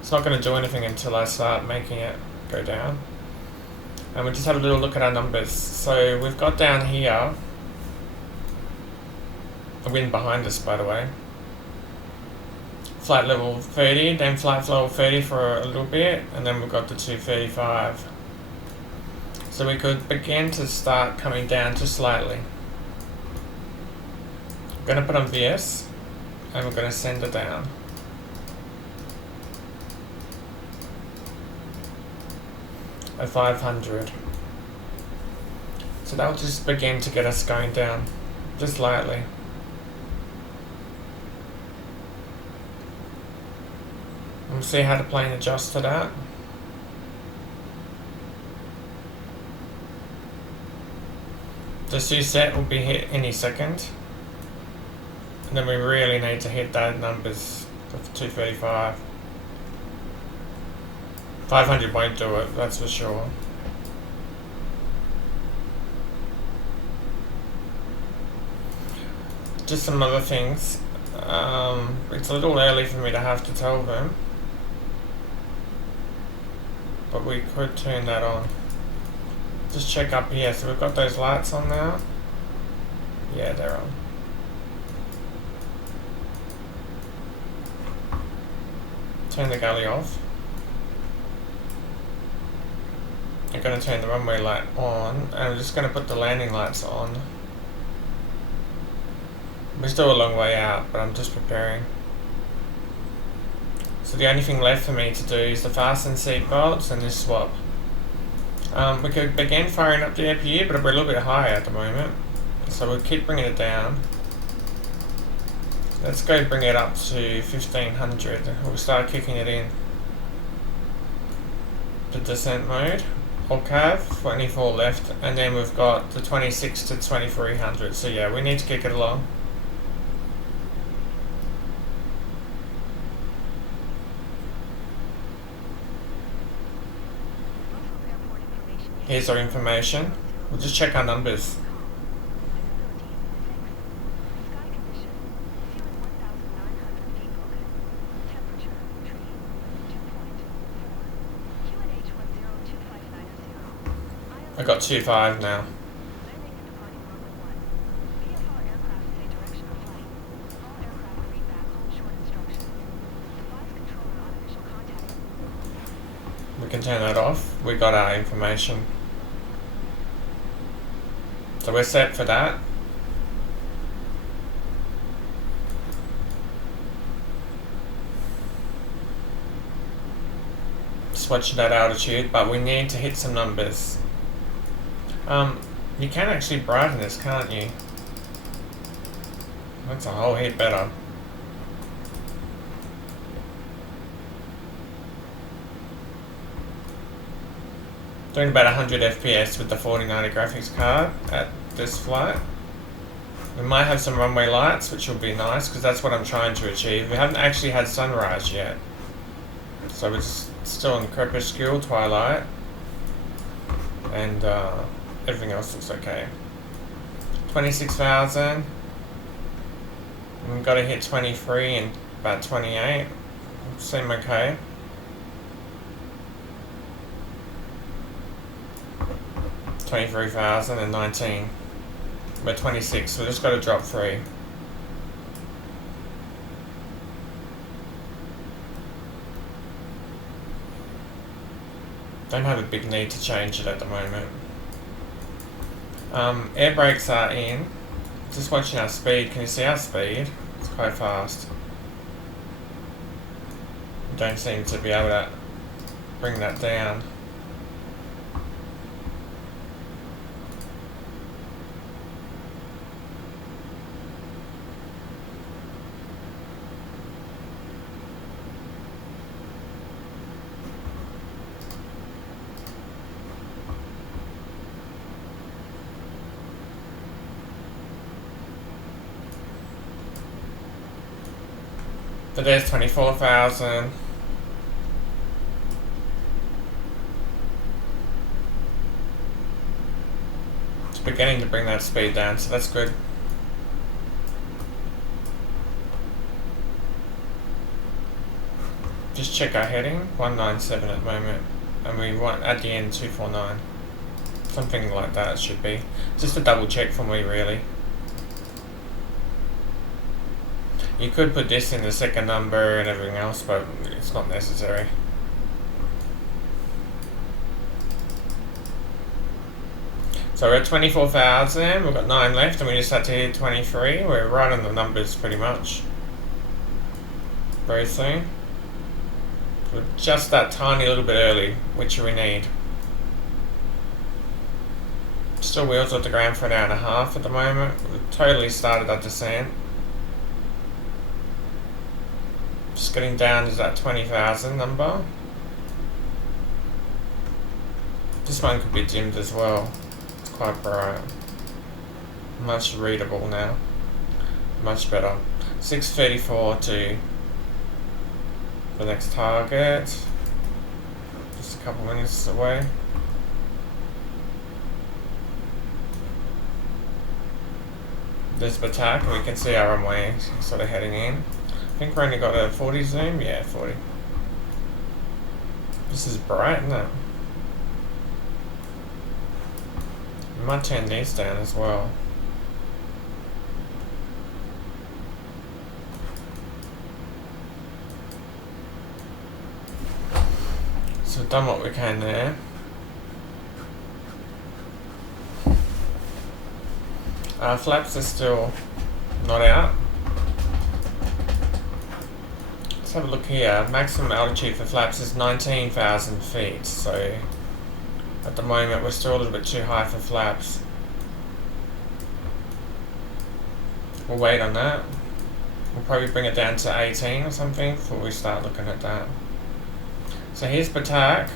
It's not going to do anything until I start making it go down. And we'll just have a little look at our numbers. So we've got down here, the wind behind us by the way, flight level 30, then flight level 30 for a little bit, and then we've got the 235. So we could begin to start coming down just slightly. I'm going to put on VS, and we're going to send it down. At 500. So that'll just begin to get us going down, just lightly. We'll see how the plane adjusts to that. The set will be hit any second, and then we really need to hit those numbers for 235. 500 won't do it, that's for sure. Just some other things. It's a little early for me to have to tell them, but we could turn that on. Just check up here. So we've got those lights on now. Yeah, they're on. Turn the galley off. I'm going to turn the runway light on, and I'm just going to put the landing lights on. We're still a long way out, but I'm just preparing. So the only thing left for me to do is the fasten seat belts and this swap. We could begin firing up the APU, but we're a little bit high at the moment, so we'll keep bringing it down. Let's go bring it up to 1500. We'll start kicking it in. The descent mode, or cav, 24 left, and then we've got the 26 to 2300. So yeah, we need to kick it along. Here's our information. We'll just check our numbers. I got 2.5 now. We can turn that off. We got our information. So we're set for that. Switch that altitude, but we need to hit some numbers. You can actually brighten this, can't you? That's a whole heap better. Doing about 100 FPS with the 4090 graphics card at this flight. We might have some runway lights, which will be nice because that's what I'm trying to achieve. We haven't actually had sunrise yet, so we're still in crepuscule, twilight, and everything else looks okay. 26,000. We've got to hit 23 and about 28. Seem okay. 23,019. We're 26, so we just got to drop 3. Don't have a big need to change it at the moment. Air brakes are in. Just watching our speed. Can you see our speed? It's quite fast. Don't seem to be able to bring that down. But there's 24,000. It's beginning to bring that speed down, so that's good. Just check our heading, 197 at the moment, and we want at the end 249. Something like that it should be. Just a double check for me, really. You could put this in the second number and everything else, but it's not necessary. So we're at 24,000, we've got 9 left, and we just had to hit 23. We're right on the numbers pretty much. Very soon. We're just that tiny little bit early, which we need. Still wheels off the ground for an hour and a half at the moment. We've totally started our descent. Just getting down to that 20,000 number. This one could be dimmed as well. It's quite bright. Much readable now. Much better. 6:34 to the next target. Just a couple minutes away. There's Batak, and we can see our runway sort of heading in. I think we only got a 40 zoom. Yeah, 40. This is bright, isn't it? We might turn these down as well. So we've done what we can there. Our flaps are still not out. Let's have a look here. Maximum altitude for flaps is 19,000 feet, so at the moment we're still a little bit too high for flaps. We'll wait on that. We'll probably bring it down to 18 or something before we start looking at that. So here's Batak.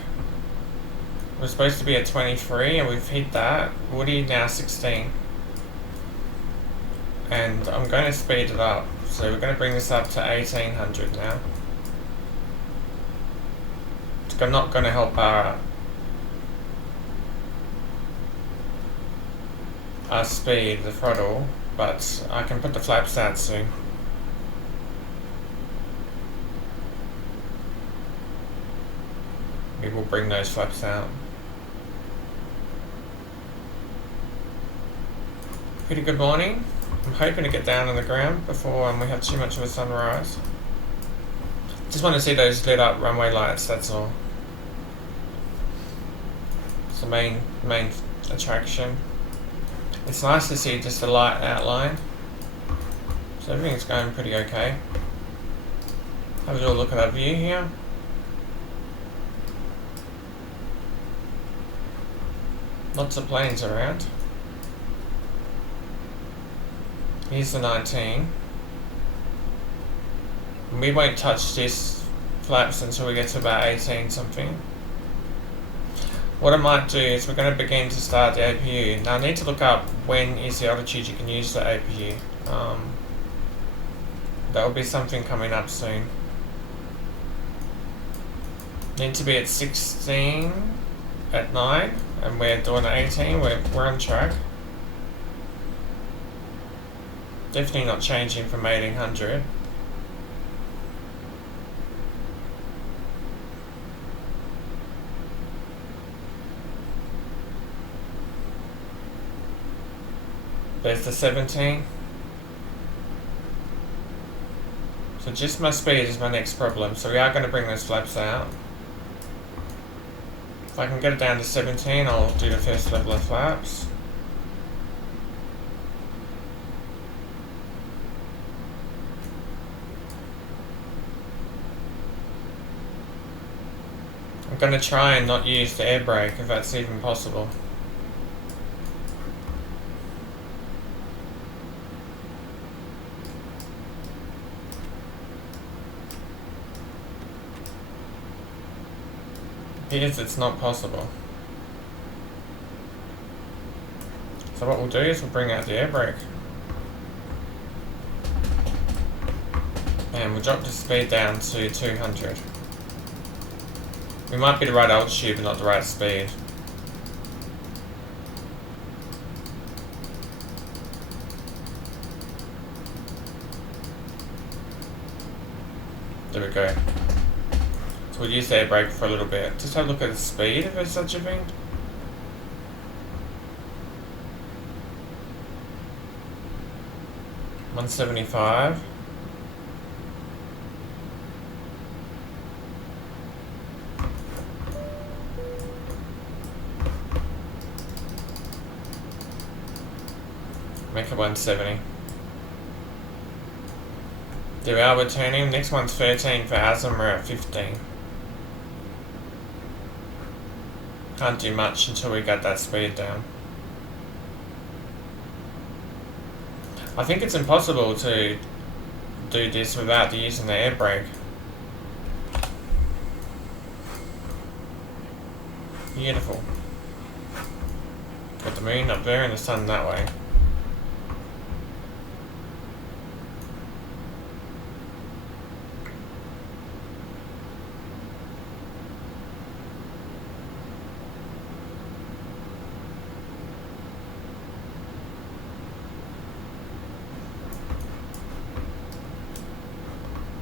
We're supposed to be at 23 and we've hit that. Woody now 16. And I'm going to speed it up. So we're going to bring this up to 1800 now. It's not going to help our speed, the throttle, but I can put the flaps out soon. We will bring those flaps out. Pretty good morning. I'm hoping to get down on the ground before we have too much of a sunrise. Just want to see those lit up runway lights, that's all. It's the main attraction. It's nice to see just a light outline. So everything's going pretty okay. Have a little look at our view here. Lots of planes around. Here's the 19. We won't touch this flaps until we get to about 18 something. What I might do is we're going to begin to start the APU. Now I need to look up when is the altitude you can use the APU. That will be something coming up soon. Need to be at 16 at 9 and we're doing 18. We're on track. Definitely not changing from 1800. There's the 17. So just my speed is my next problem. So we are going to bring those flaps out. If I can get it down to 17, I'll do the first level of flaps. I'm going to try and not use the air brake if that's even possible. Here's it's not possible. So what we'll do is we'll bring out the air brake. And we'll drop the speed down to 200. We might be the right altitude but not the right speed. There we go. So we'll use the air brake for a little bit. Just have a look at the speed if there's such a thing. $175. Make it 170. There we are, we're turning. Next one's 13,000, we're at 15. Can't do much until we get that speed down. I think it's impossible to do this without using the air brake. Beautiful. Got the moon up there and the sun that way.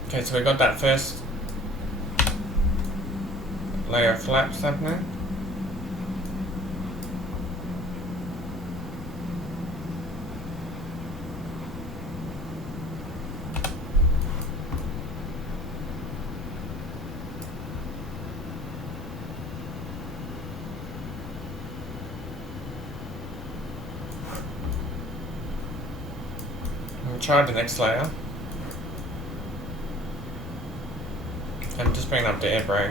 Okay, so we got that first layer of flaps happening. We'll try the next layer. I'm just bringing up the air brake.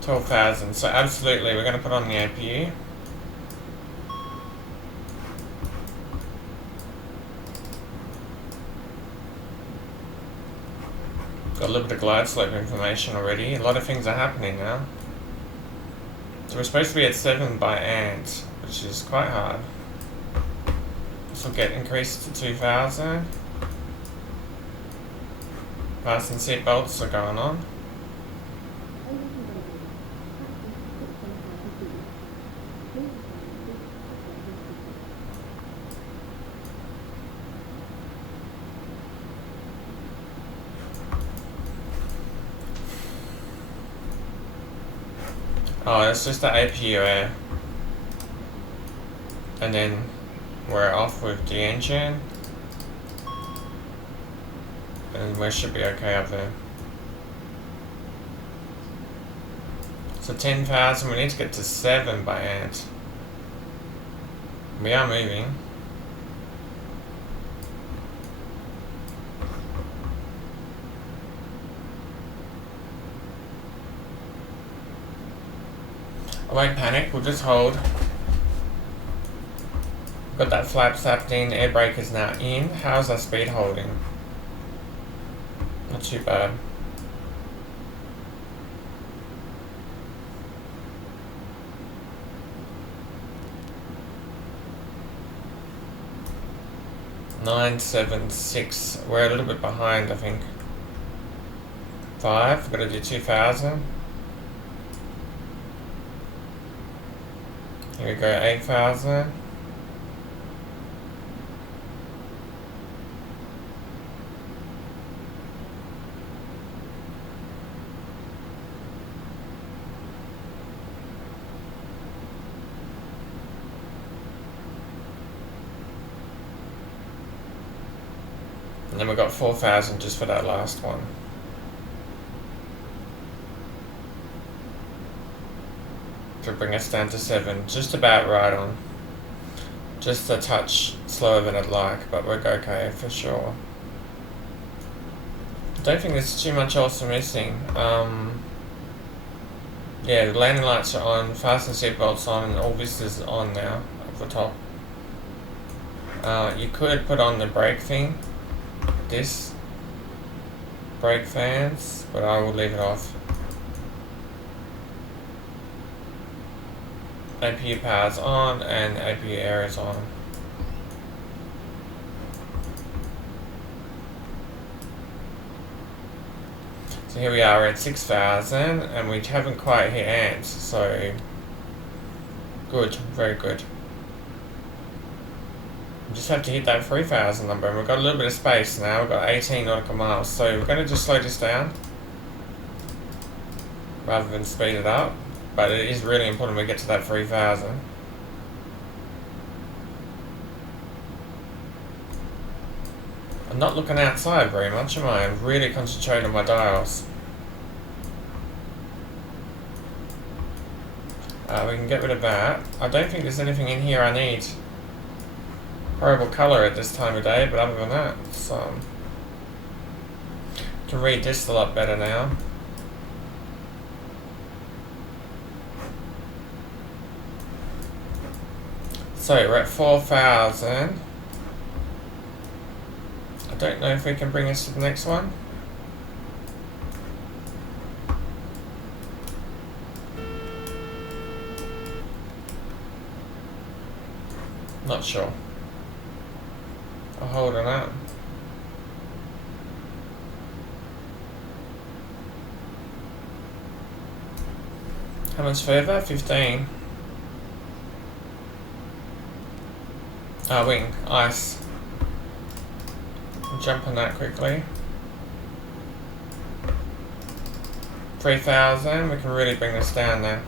$12,000. So absolutely, we're going to put on the APU. Got a little bit of glide slope information already. A lot of things are happening now. So we're supposed to be at 7 by ant, which is quite hard. This will get increased to 2,000. Fasten seat belts are going on. Oh, it's just the APU air. And then we're off with the engine. And we should be okay up there. So 10,000, we need to get to 7 by ant. We are moving. I won't panic, we'll just hold. Got that flaps happening, air brake is now in. How's our speed holding? Not too bad. $976. We're a little bit behind, I think. 5. We've got to do 2,000. Here we go, 8,000. And then we got 4,000 just for that last one. To bring us down to 7, just about right on. Just a touch slower than I'd like, but we're okay for sure. I don't think there's too much else missing. Yeah, the landing lights are on, fasten seatbelts on, and all this is on now up the top. You could put on the brake thing, this brake fans, but I will leave it off. APU power's on and APU air is on. So here we are at 6,000 and we haven't quite hit amps, so good, very good. We just have to hit that 3,000 number and we've got a little bit of space now, we've got 18 nautical miles, so we're going to just slow this down rather than speed it up. But it is really important we get to that 3,000. I'm not looking outside very much, am I? I'm really concentrating on my dials. We can get rid of that. I don't think there's anything in here I need. Horrible colour at this time of day, but other than that, it's, can read this a lot better now. So we're at 4,000. I don't know if we can bring us to the next one. Not sure. I'll hold on that. How much further? 15. Wing, ice. I'll jump on that quickly. 3,000, we can really bring this down now.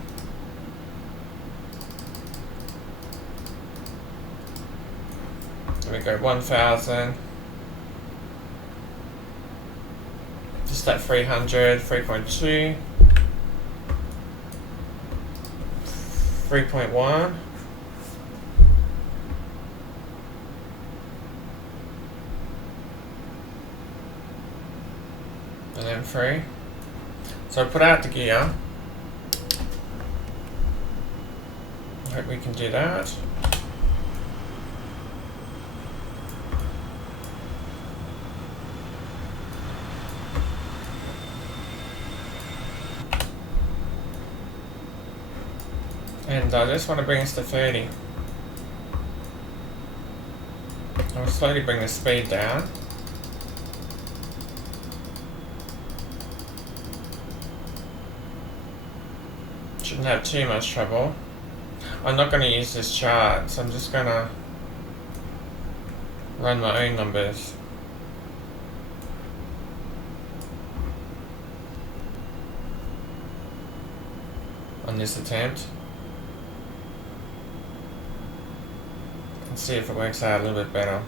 There we go, 1,000. Just at 300, 3.2. 3.1. And then 3. So put out the gear. I hope we can do that. And I just want to bring us to 30. I'll slowly bring the speed down. Shouldn't have too much trouble. I'm not going to use this chart, so I'm just going to run my own numbers. On this attempt. And see if it works out a little bit better.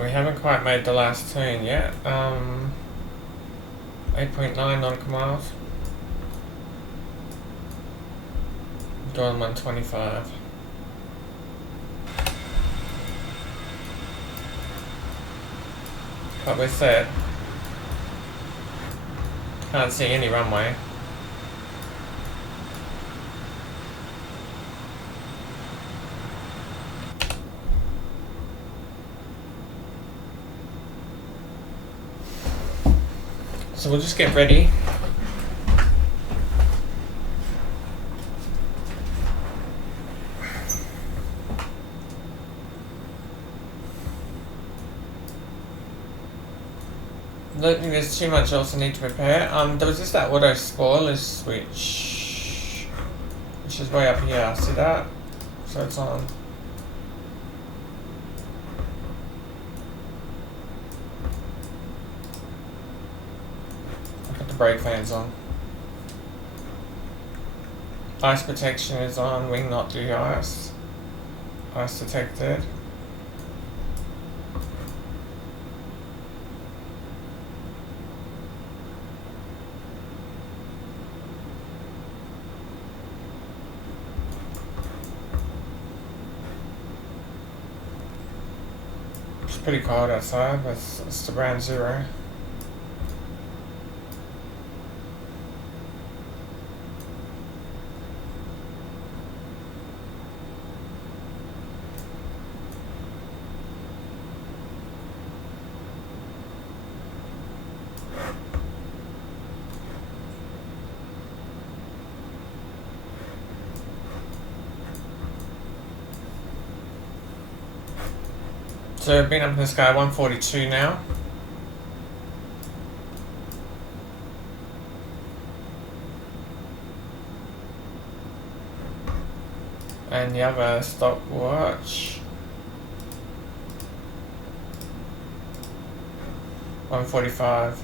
We haven't quite made the last turn yet. 8.9 nautical miles. Doing 125. But we're set. Can't see any runway. So we'll just get ready. I don't think there's too much else I need to prepare. There was just that auto spoiler switch, which is way up here. See that? So it's on. I'll put the brake fans on. Ice protection is on. Wing not do ice. Ice detected. Pretty cold outside, but it's around 0. So I've been up in the sky 142 now. And you have a stopwatch. 145.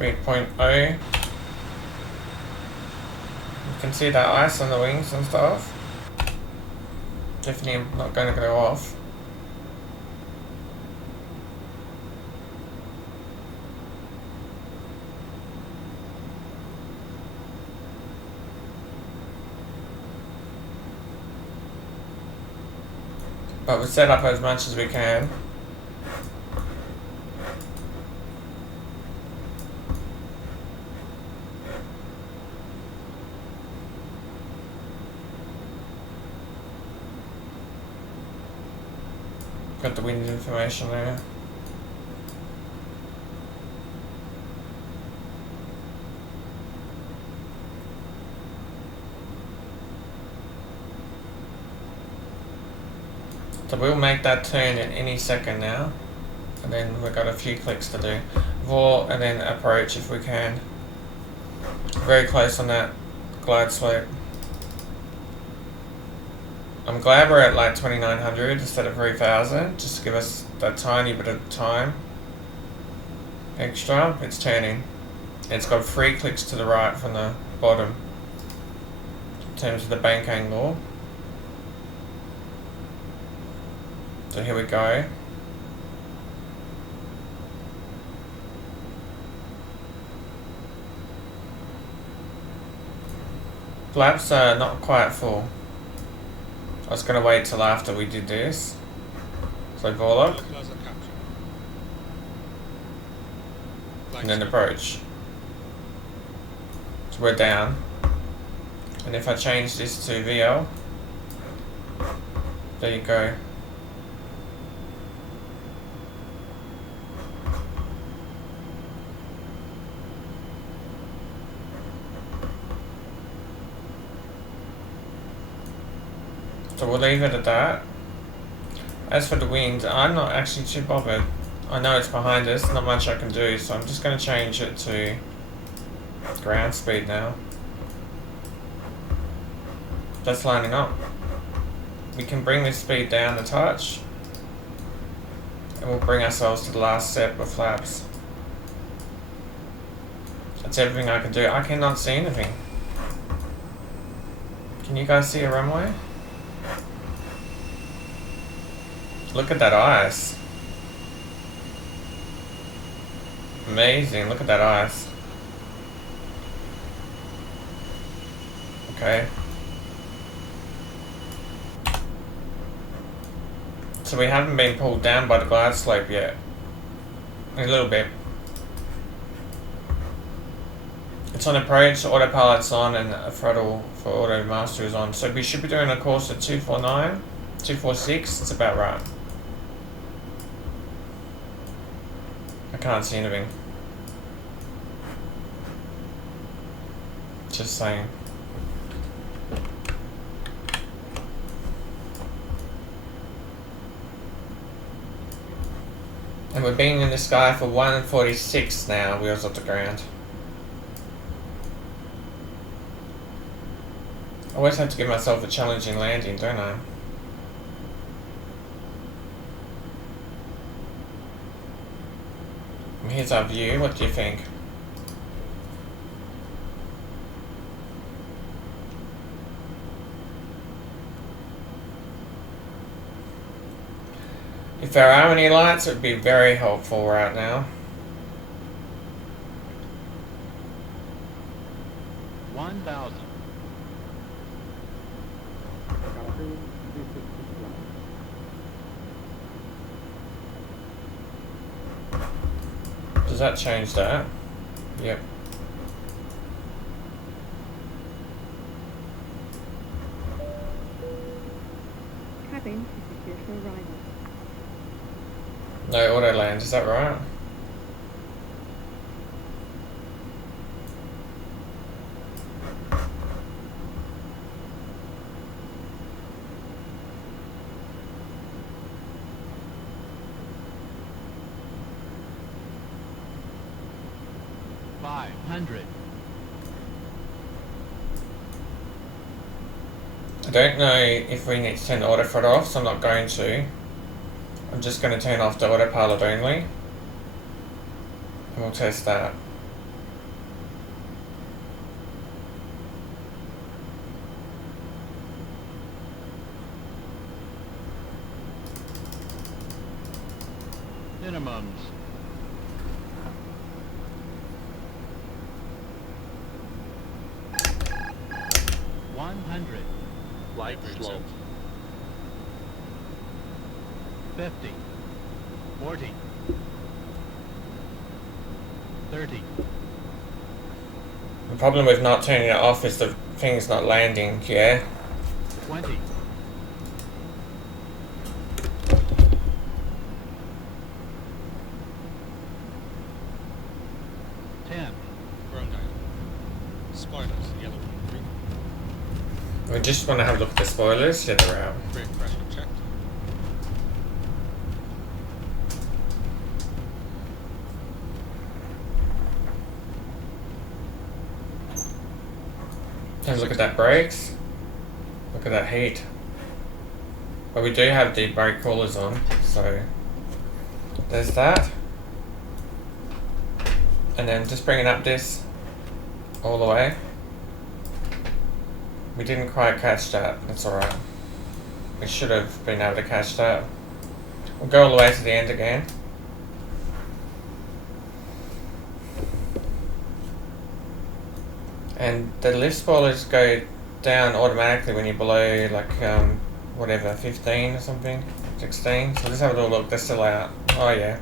.0. You can see that ice on the wings and stuff. Definitely not going to go off. But we'll set up as much as we can. Got the wind information there. So we'll make that turn in any second now. And then we've got a few clicks to do. Vor and then approach if we can. Very close on that glide slope. I'm glad we're at like 2900 instead of 3000, just to give us that tiny bit of time extra. It's turning. It's got 3 clicks to the right from the bottom in terms of the bank angle. So here we go. Flaps are not quite full. I was going to wait till after we did this. So Vorlog. And then approach. So we're down. And if I change this to VL, there you go. So we'll leave it at that. As for the wind, I'm not actually too bothered. I know it's behind us, not much I can do, so I'm just going to change it to ground speed now. That's lining up. We can bring this speed down a touch, and we'll bring ourselves to the last set of flaps. That's everything I can do. I cannot see anything. Can you guys see a runway? Look at that ice. Amazing, look at that ice. Okay. So we haven't been pulled down by the glide slope yet. A little bit. It's on approach, autopilot's on, and a throttle for auto master is on. So we should be doing a course at 249, 246, it's about right. I can't see anything. Just saying. And we're being in the sky for 1:46 now, wheels off the ground. I always have to give myself a challenging landing, don't I? And here's our view, what do you think? If there are any lights, it would be very helpful right now. 1,000. Does that change that? Yep. Cabin is secure for arrival. No auto land, is that right? I don't know if we need to turn the auto throttle off, so I'm not going to. I'm just going to turn off the autopilot only. And we'll test that. Minimums. Light slope. 50. 40. 30. The problem with not turning it off is the thing's not landing, yeah? 20. 10. Spoilers, yellow and green. We just want to have a look at the spoilers. Yeah, they're out. Brake pressure checked. Have a look at that brakes. Look at that heat. But we do have the brake coolers on, so there's that. And then just bringing up this all the way. We didn't quite catch that, that's alright. We should have been able to catch that. We'll go all the way to the end again. And the lift spoilers go down automatically when you're below like whatever, 15 or something, 16. So let's have a little look, they're still out. Oh yeah.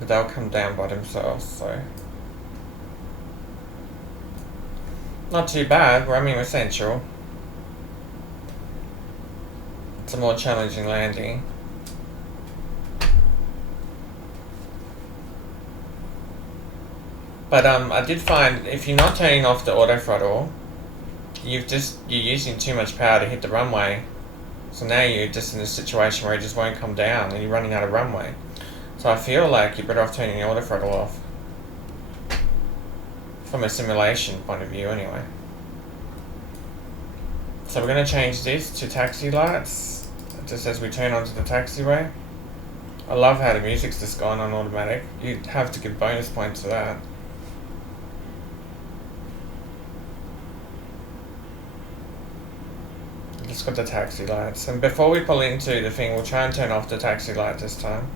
But they'll come down by themselves, so. Not too bad, we're aiming essential. It's a more challenging landing. But I did find if you're not turning off the auto throttle, you're using too much power to hit the runway. So now you're just in a situation where it just won't come down and you're running out of runway. So I feel like you're better off turning the auto throttle off. From a simulation point of view anyway. So we're going to change this to taxi lights, just as we turn onto the taxiway. I love how the music's just gone on automatic. You'd have to give bonus points to that. Just got the taxi lights. And before we pull into the thing, we'll try and turn off the taxi light this time.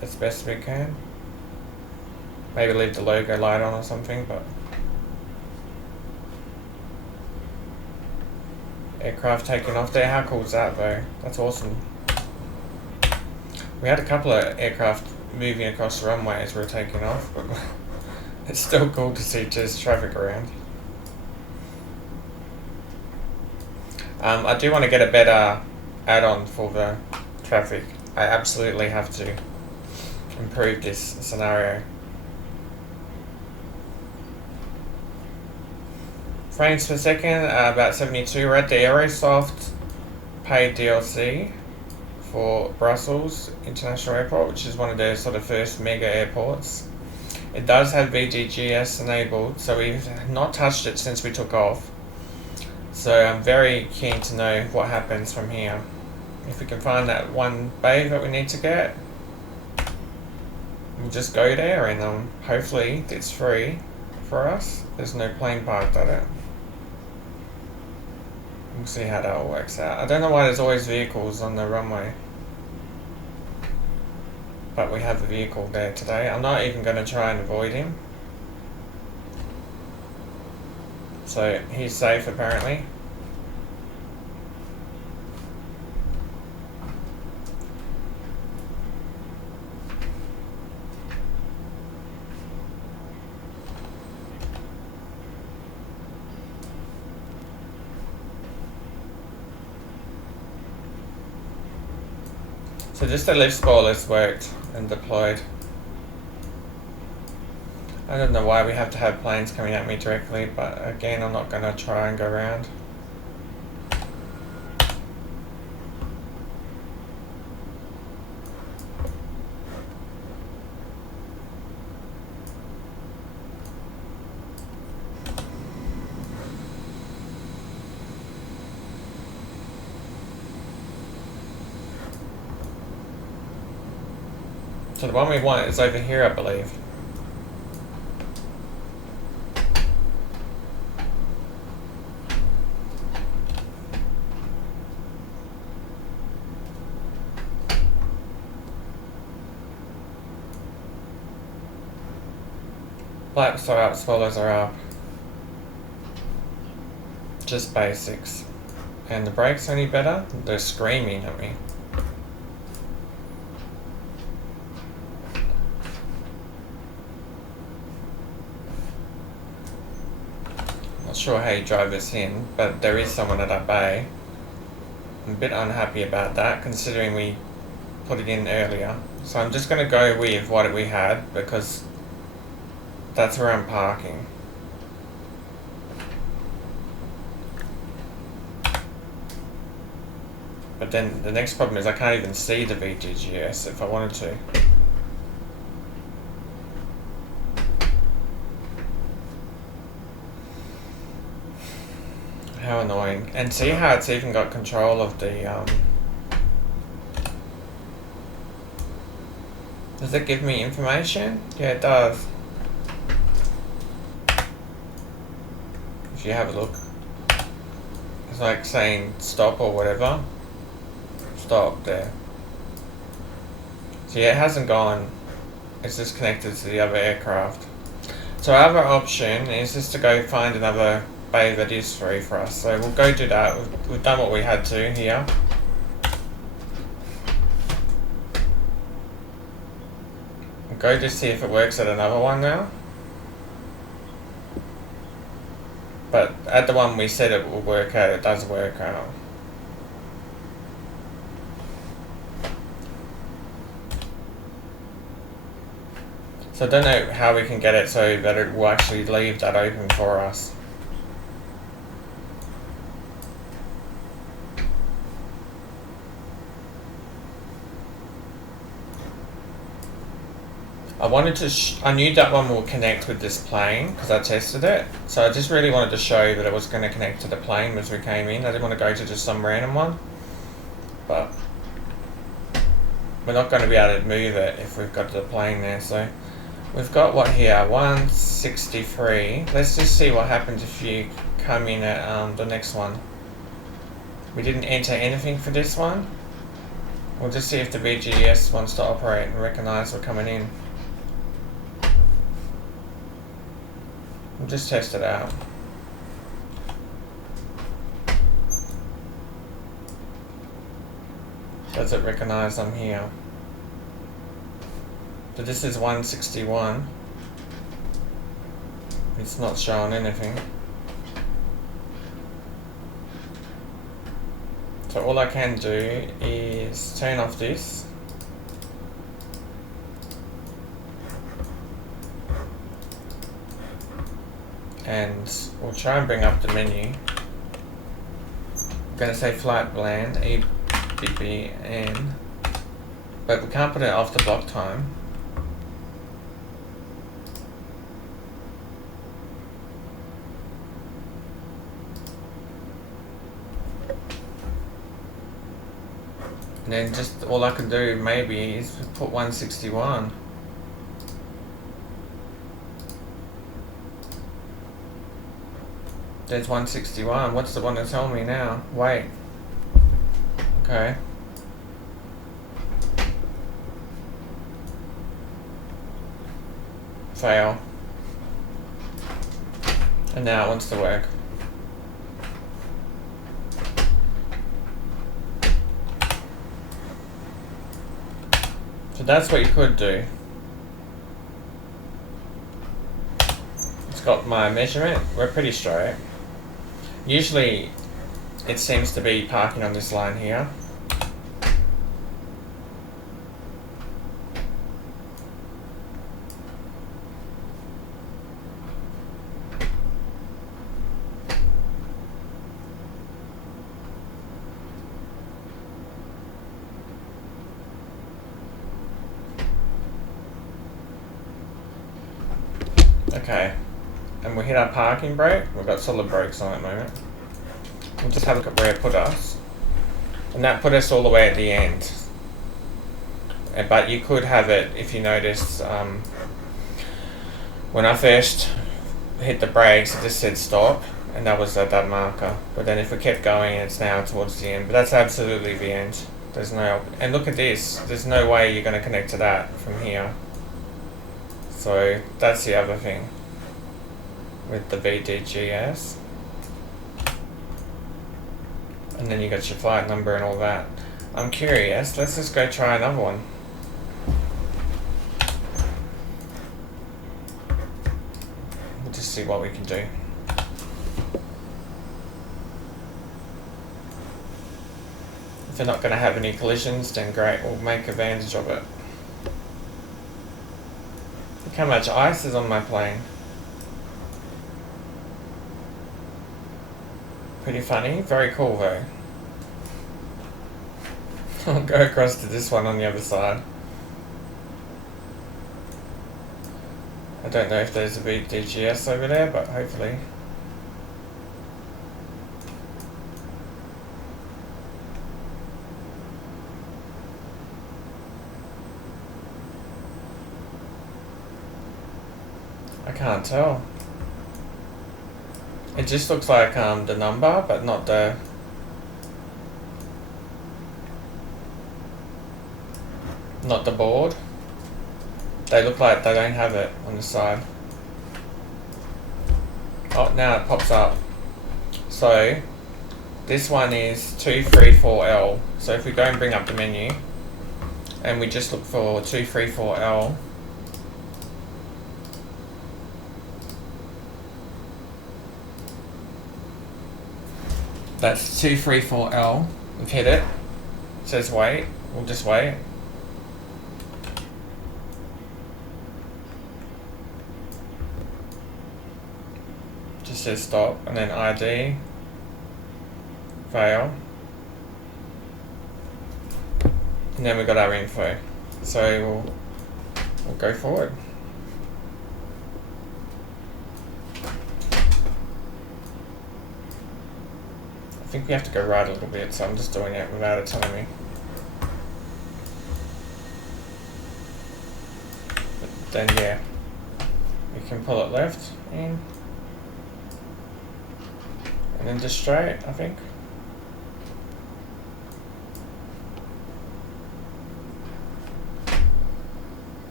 As best we can. Maybe leave the logo light on or something, but... Aircraft taking off there. How cool is that though? That's awesome. We had a couple of aircraft moving across the runway as we were taking off, but it's still cool to see just traffic around. I do want to get a better add-on for the traffic. I absolutely have to improve this scenario. Frames per second, about 72. We're at the Aerosoft paid DLC for Brussels International Airport, which is one of their sort of first mega airports. It does have VDGS enabled, so we've not touched it since we took off. So I'm very keen to know what happens from here. If we can find that one bay that we need to get, we'll just go there and hopefully it's free for us. There's no plane parked at it. We'll see how that all works out. I don't know why there's always vehicles on the runway. But we have a vehicle there today. I'm not even going to try and avoid him. So he's safe apparently. So just the lift spoilers worked and deployed. I don't know why we have to have planes coming at me directly, but again, I'm not going to try and go around. So the one we want is over here, I believe. Flaps are up, spoilers are up. Just basics. And the brakes any better? They're screaming at me. Not sure how you drive this in, but there is someone at that bay. I'm a bit unhappy about that, considering we put it in earlier. So I'm just going to go with what we had, because that's where I'm parking. But then the next problem is I can't even see the VDGS if I wanted to. How annoying. And see how it's even got control of the Does it give me information? Yeah, it does. If you have a look. It's like saying stop or whatever. Stop there. So yeah, it hasn't gone. It's just connected to the other aircraft. So our other option is just to go find another bay that is free for us. So we'll go do that. We've done what we had to here. We'll go just see if it works at another one now. But at the one we said it will work out, it does work out. So I don't know how we can get it so that it will actually leave that open for us. I wanted to, I knew that one will connect with this plane because I tested it. So I just really wanted to show that it was going to connect to the plane as we came in. I didn't want to go to just some random one. But we're not going to be able to move it if we've got the plane there. So we've got what here? 163. Let's just see what happens if you come in at the next one. We didn't enter anything for this one. We'll just see if the VDGS wants to operate and recognize we're coming in. We'll just test it out. Does it recognize I'm here? So this is 161. It's not showing anything. So all I can do is turn off this. And we'll try and bring up the menu. I'm going to say flight plan, EBBR, but we can't put it off the block time. And then just all I can do maybe is put 161. There's 161. What's the one to tell me now? Wait. Okay. Fail. And now it wants to work. So that's what you could do. It's got my measurement. We're pretty straight. Usually it seems to be parking on this line here. Okay, and we hit our parking brake. We've got solid brakes on at the moment. We'll just have a look at where it put us. And that put us all the way at the end. But you could have it, if you noticed, when I first hit the brakes, it just said stop, and that was at that marker. But then if we kept going, it's now towards the end. But that's absolutely the end. There's no, and look at this. There's no way you're going to connect to that from here. So that's the other thing with the VDGS. And then you got your flight number and all that. I'm curious, let's just go try another one. We'll just see what we can do. If they're not going to have any collisions, then great, we'll make advantage of it. Look how much ice is on my plane. Pretty funny, very cool though. I'll go across to this one on the other side. I don't know if there's a VDGS over there, but hopefully. I can't tell. It just looks like the number, but not the... not the board. They look like they don't have it on the side. Oh, now it pops up. So, this one is 234L. So if we go and bring up the menu, and we just look for 234L, that's 234L. We've hit it. It says wait. We'll just wait. Just says stop, and then ID. Fail. And then we got our info. So we'll we'll go forward. I think we have to go right a little bit, so I'm just doing it without it telling me. But then yeah, we can pull it left in, and then just straight, I think.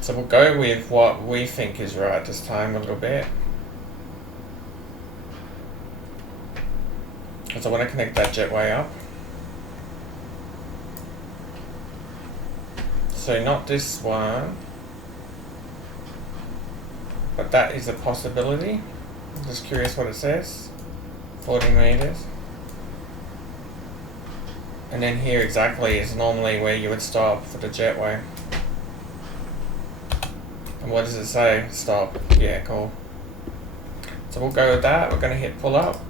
So we'll go with what we think is right this time a little bit. Because I want to connect that jetway up. So not this one, but that is a possibility. I'm just curious what it says. 40 meters. And then here exactly is normally where you would stop for the jetway. And what does it say? Stop. Yeah, cool. So we'll go with that. We're going to hit pull up.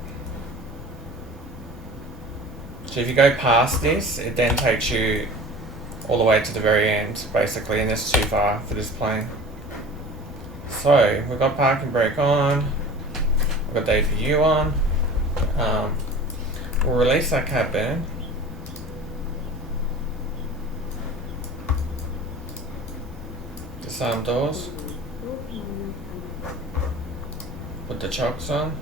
So if you go past this, it then takes you all the way to the very end, basically, and that's too far for this plane. So we've got parking brake on. We've got the APU on. We'll release our cabin. Disarm doors. Put the chocks on.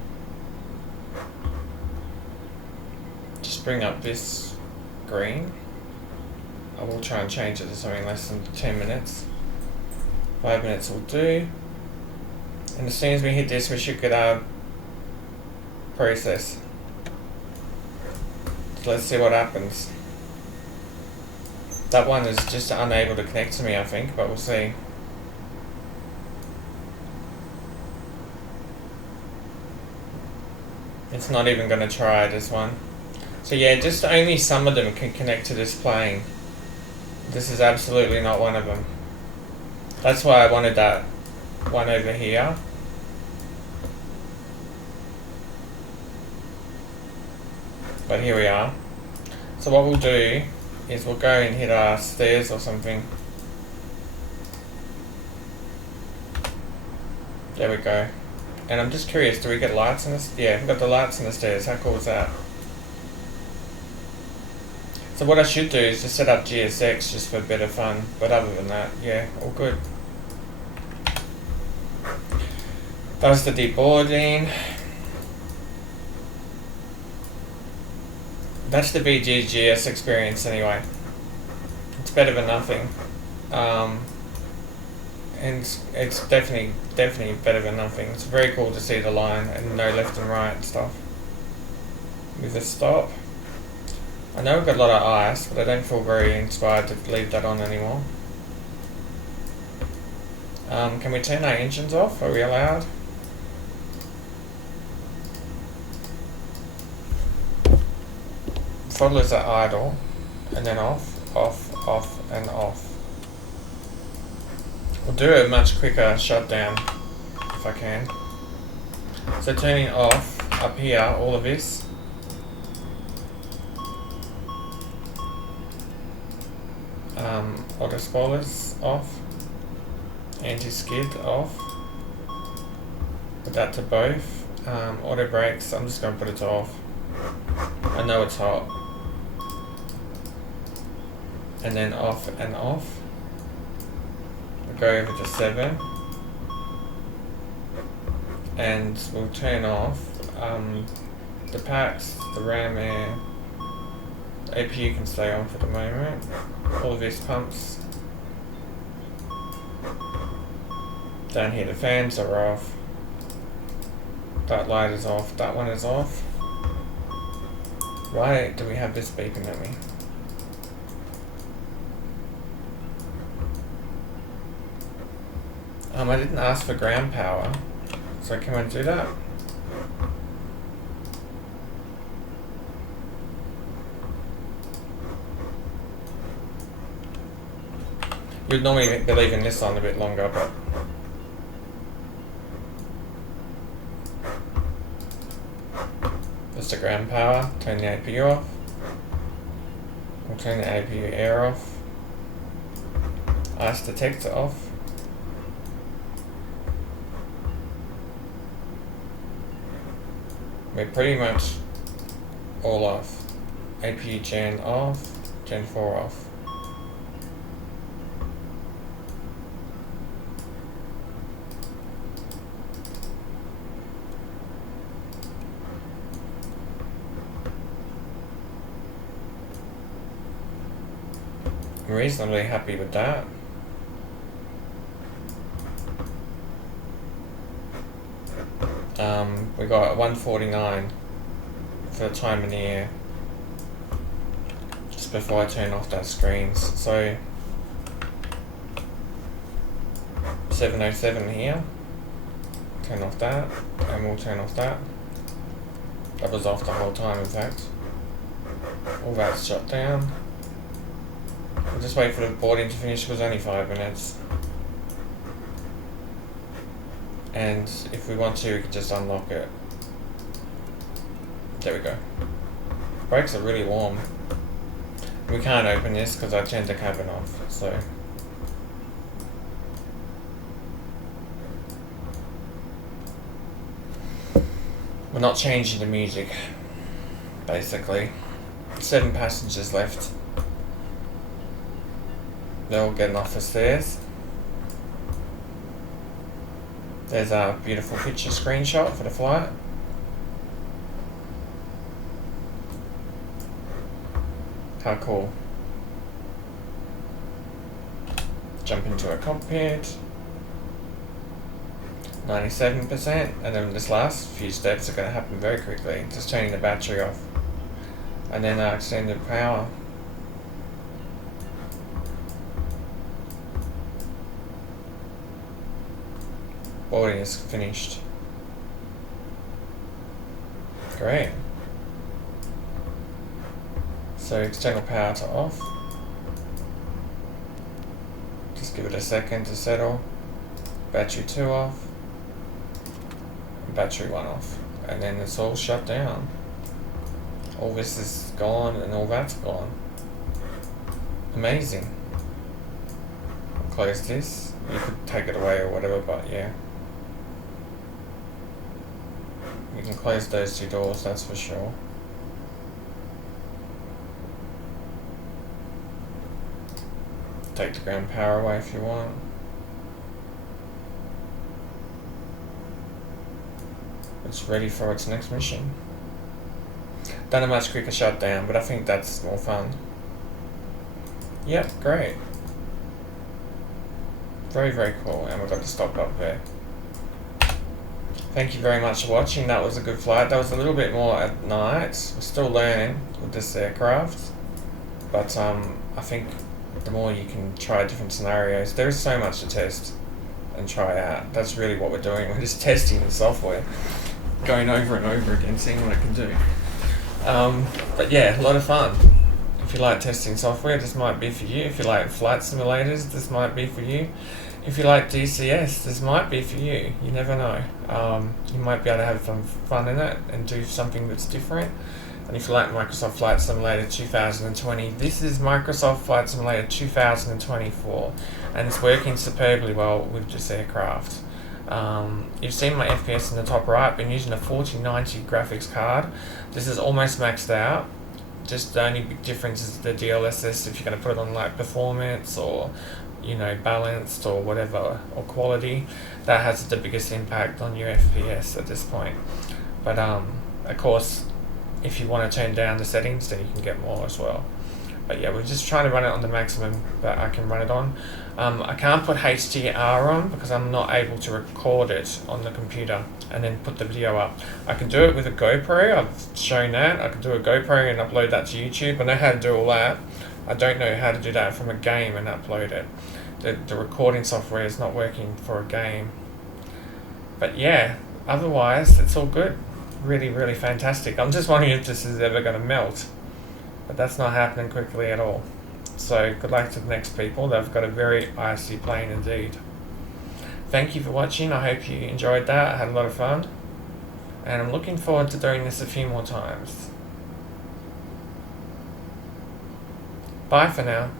Just bring up this green. I will try and change it to something less than 10 minutes. 5 minutes will do. And as soon as we hit this, we should get our process. So let's see what happens. That one is just unable to connect to me, I think, but we'll see. It's not even going to try this one. So yeah, just only some of them can connect to this plane. This is absolutely not one of them. That's why I wanted that one over here. But here we are. So what we'll do is we'll go and hit our stairs or something. There we go. And I'm just curious, do we get lights in this? Yeah, we've got the lights in the stairs. How cool is that? So what I should do is just set up GSX just for a bit of fun. But other than that, yeah, all good. That was the deboarding. That's the VDGS experience anyway. It's better than nothing. And it's definitely better than nothing. It's very cool to see the line and no left and right and stuff. With the stop. I know we've got a lot of ice, but I don't feel very inspired to leave that on anymore. Can we turn our engines off? Are we allowed? Throttlers are idle, and then off, off, off, and off. We'll do a much quicker shutdown if I can. So turning off up here, all of this. Auto spoilers off. Anti-skid off. Put that to both. Auto brakes, I'm just going to put it to off. I know it's hot. And then off and off. We'll go over to 7. And we'll turn off the packs, the ram air. The APU can stay on for the moment. All of these pumps. Down here the fans are off. That light is off. That one is off. Why do we have this beeping at me? I didn't ask for ground power, so can I do that? You'd normally be leaving this on a bit longer, but let's to ground power, turn the APU off. We'll turn the APU air off. Ice detector off. We're pretty much all off. APU gen off, gen 4 off. I'm reasonably happy with that. We got 149 for the time in the air just before I turn off that screens. So 707 here, turn off that, and we'll turn off that. That was off the whole time, in fact. All that's shut down. We'll just wait for the boarding to finish, because only 5 minutes. And if we want to, we can just unlock it. There we go. Brakes are really warm. We can't open this because I turned the cabin off, so. We're not changing the music, basically. 7 passengers left. They're all getting off the stairs. There's a beautiful picture screenshot for the flight. How cool. Jump into a cockpit. 97%, and then this last few steps are going to happen very quickly. Just turning the battery off. And then extended power. Boarding is finished. Great. So external power to off. Just give it a second to settle. Battery 2 off. And battery 1 off. And then it's all shut down. All this is gone and all that's gone. Amazing. I'll close this. You could take it away or whatever, but yeah. You can close those 2 doors, that's for sure. Take the ground power away if you want. It's ready for its next mission. Done a much quicker shutdown, but I think that's more fun. Yep, great. Very, very cool, and we've got to stop up there. Thank you very much for watching. That was a good flight. That was a little bit more at night. We're still learning with this aircraft, but I think the more you can try different scenarios, there is so much to test and try out. That's really what we're doing. We're just testing the software, going over and over again, seeing what it can do. But yeah, a lot of fun. If you like testing software, this might be for you. If you like flight simulators, this might be for you. If you like DCS, this might be for you. You never know. You might be able to have some fun in it and do something that's different. And if you like Microsoft Flight Simulator 2020, this is Microsoft Flight Simulator 2024, and it's working superbly well with this aircraft. You've seen my FPS in the top right. I've been using a 4090 graphics card. This is almost maxed out. Just the only big difference is the DLSS if you're going to put it on like performance or, you know, balanced or whatever, or quality. That has the biggest impact on your FPS at this point. But of course, if you want to turn down the settings, then you can get more as well. But yeah, we're just trying to run it on the maximum that I can run it on. I can't put HDR on because I'm not able to record it on the computer and then put the video up. I can do it with a GoPro. I've shown that. I can do a GoPro and upload that to YouTube. I know how to do all that. I don't know how to do that from a game and upload it. The recording software is not working for a game. But yeah, otherwise it's all good. Really, really fantastic. I'm just wondering if this is ever going to melt. But that's not happening quickly at all. So good luck to the next people. They've got a very icy plane indeed. Thank you for watching. I hope you enjoyed that. I had a lot of fun. And I'm looking forward to doing this a few more times. Bye for now.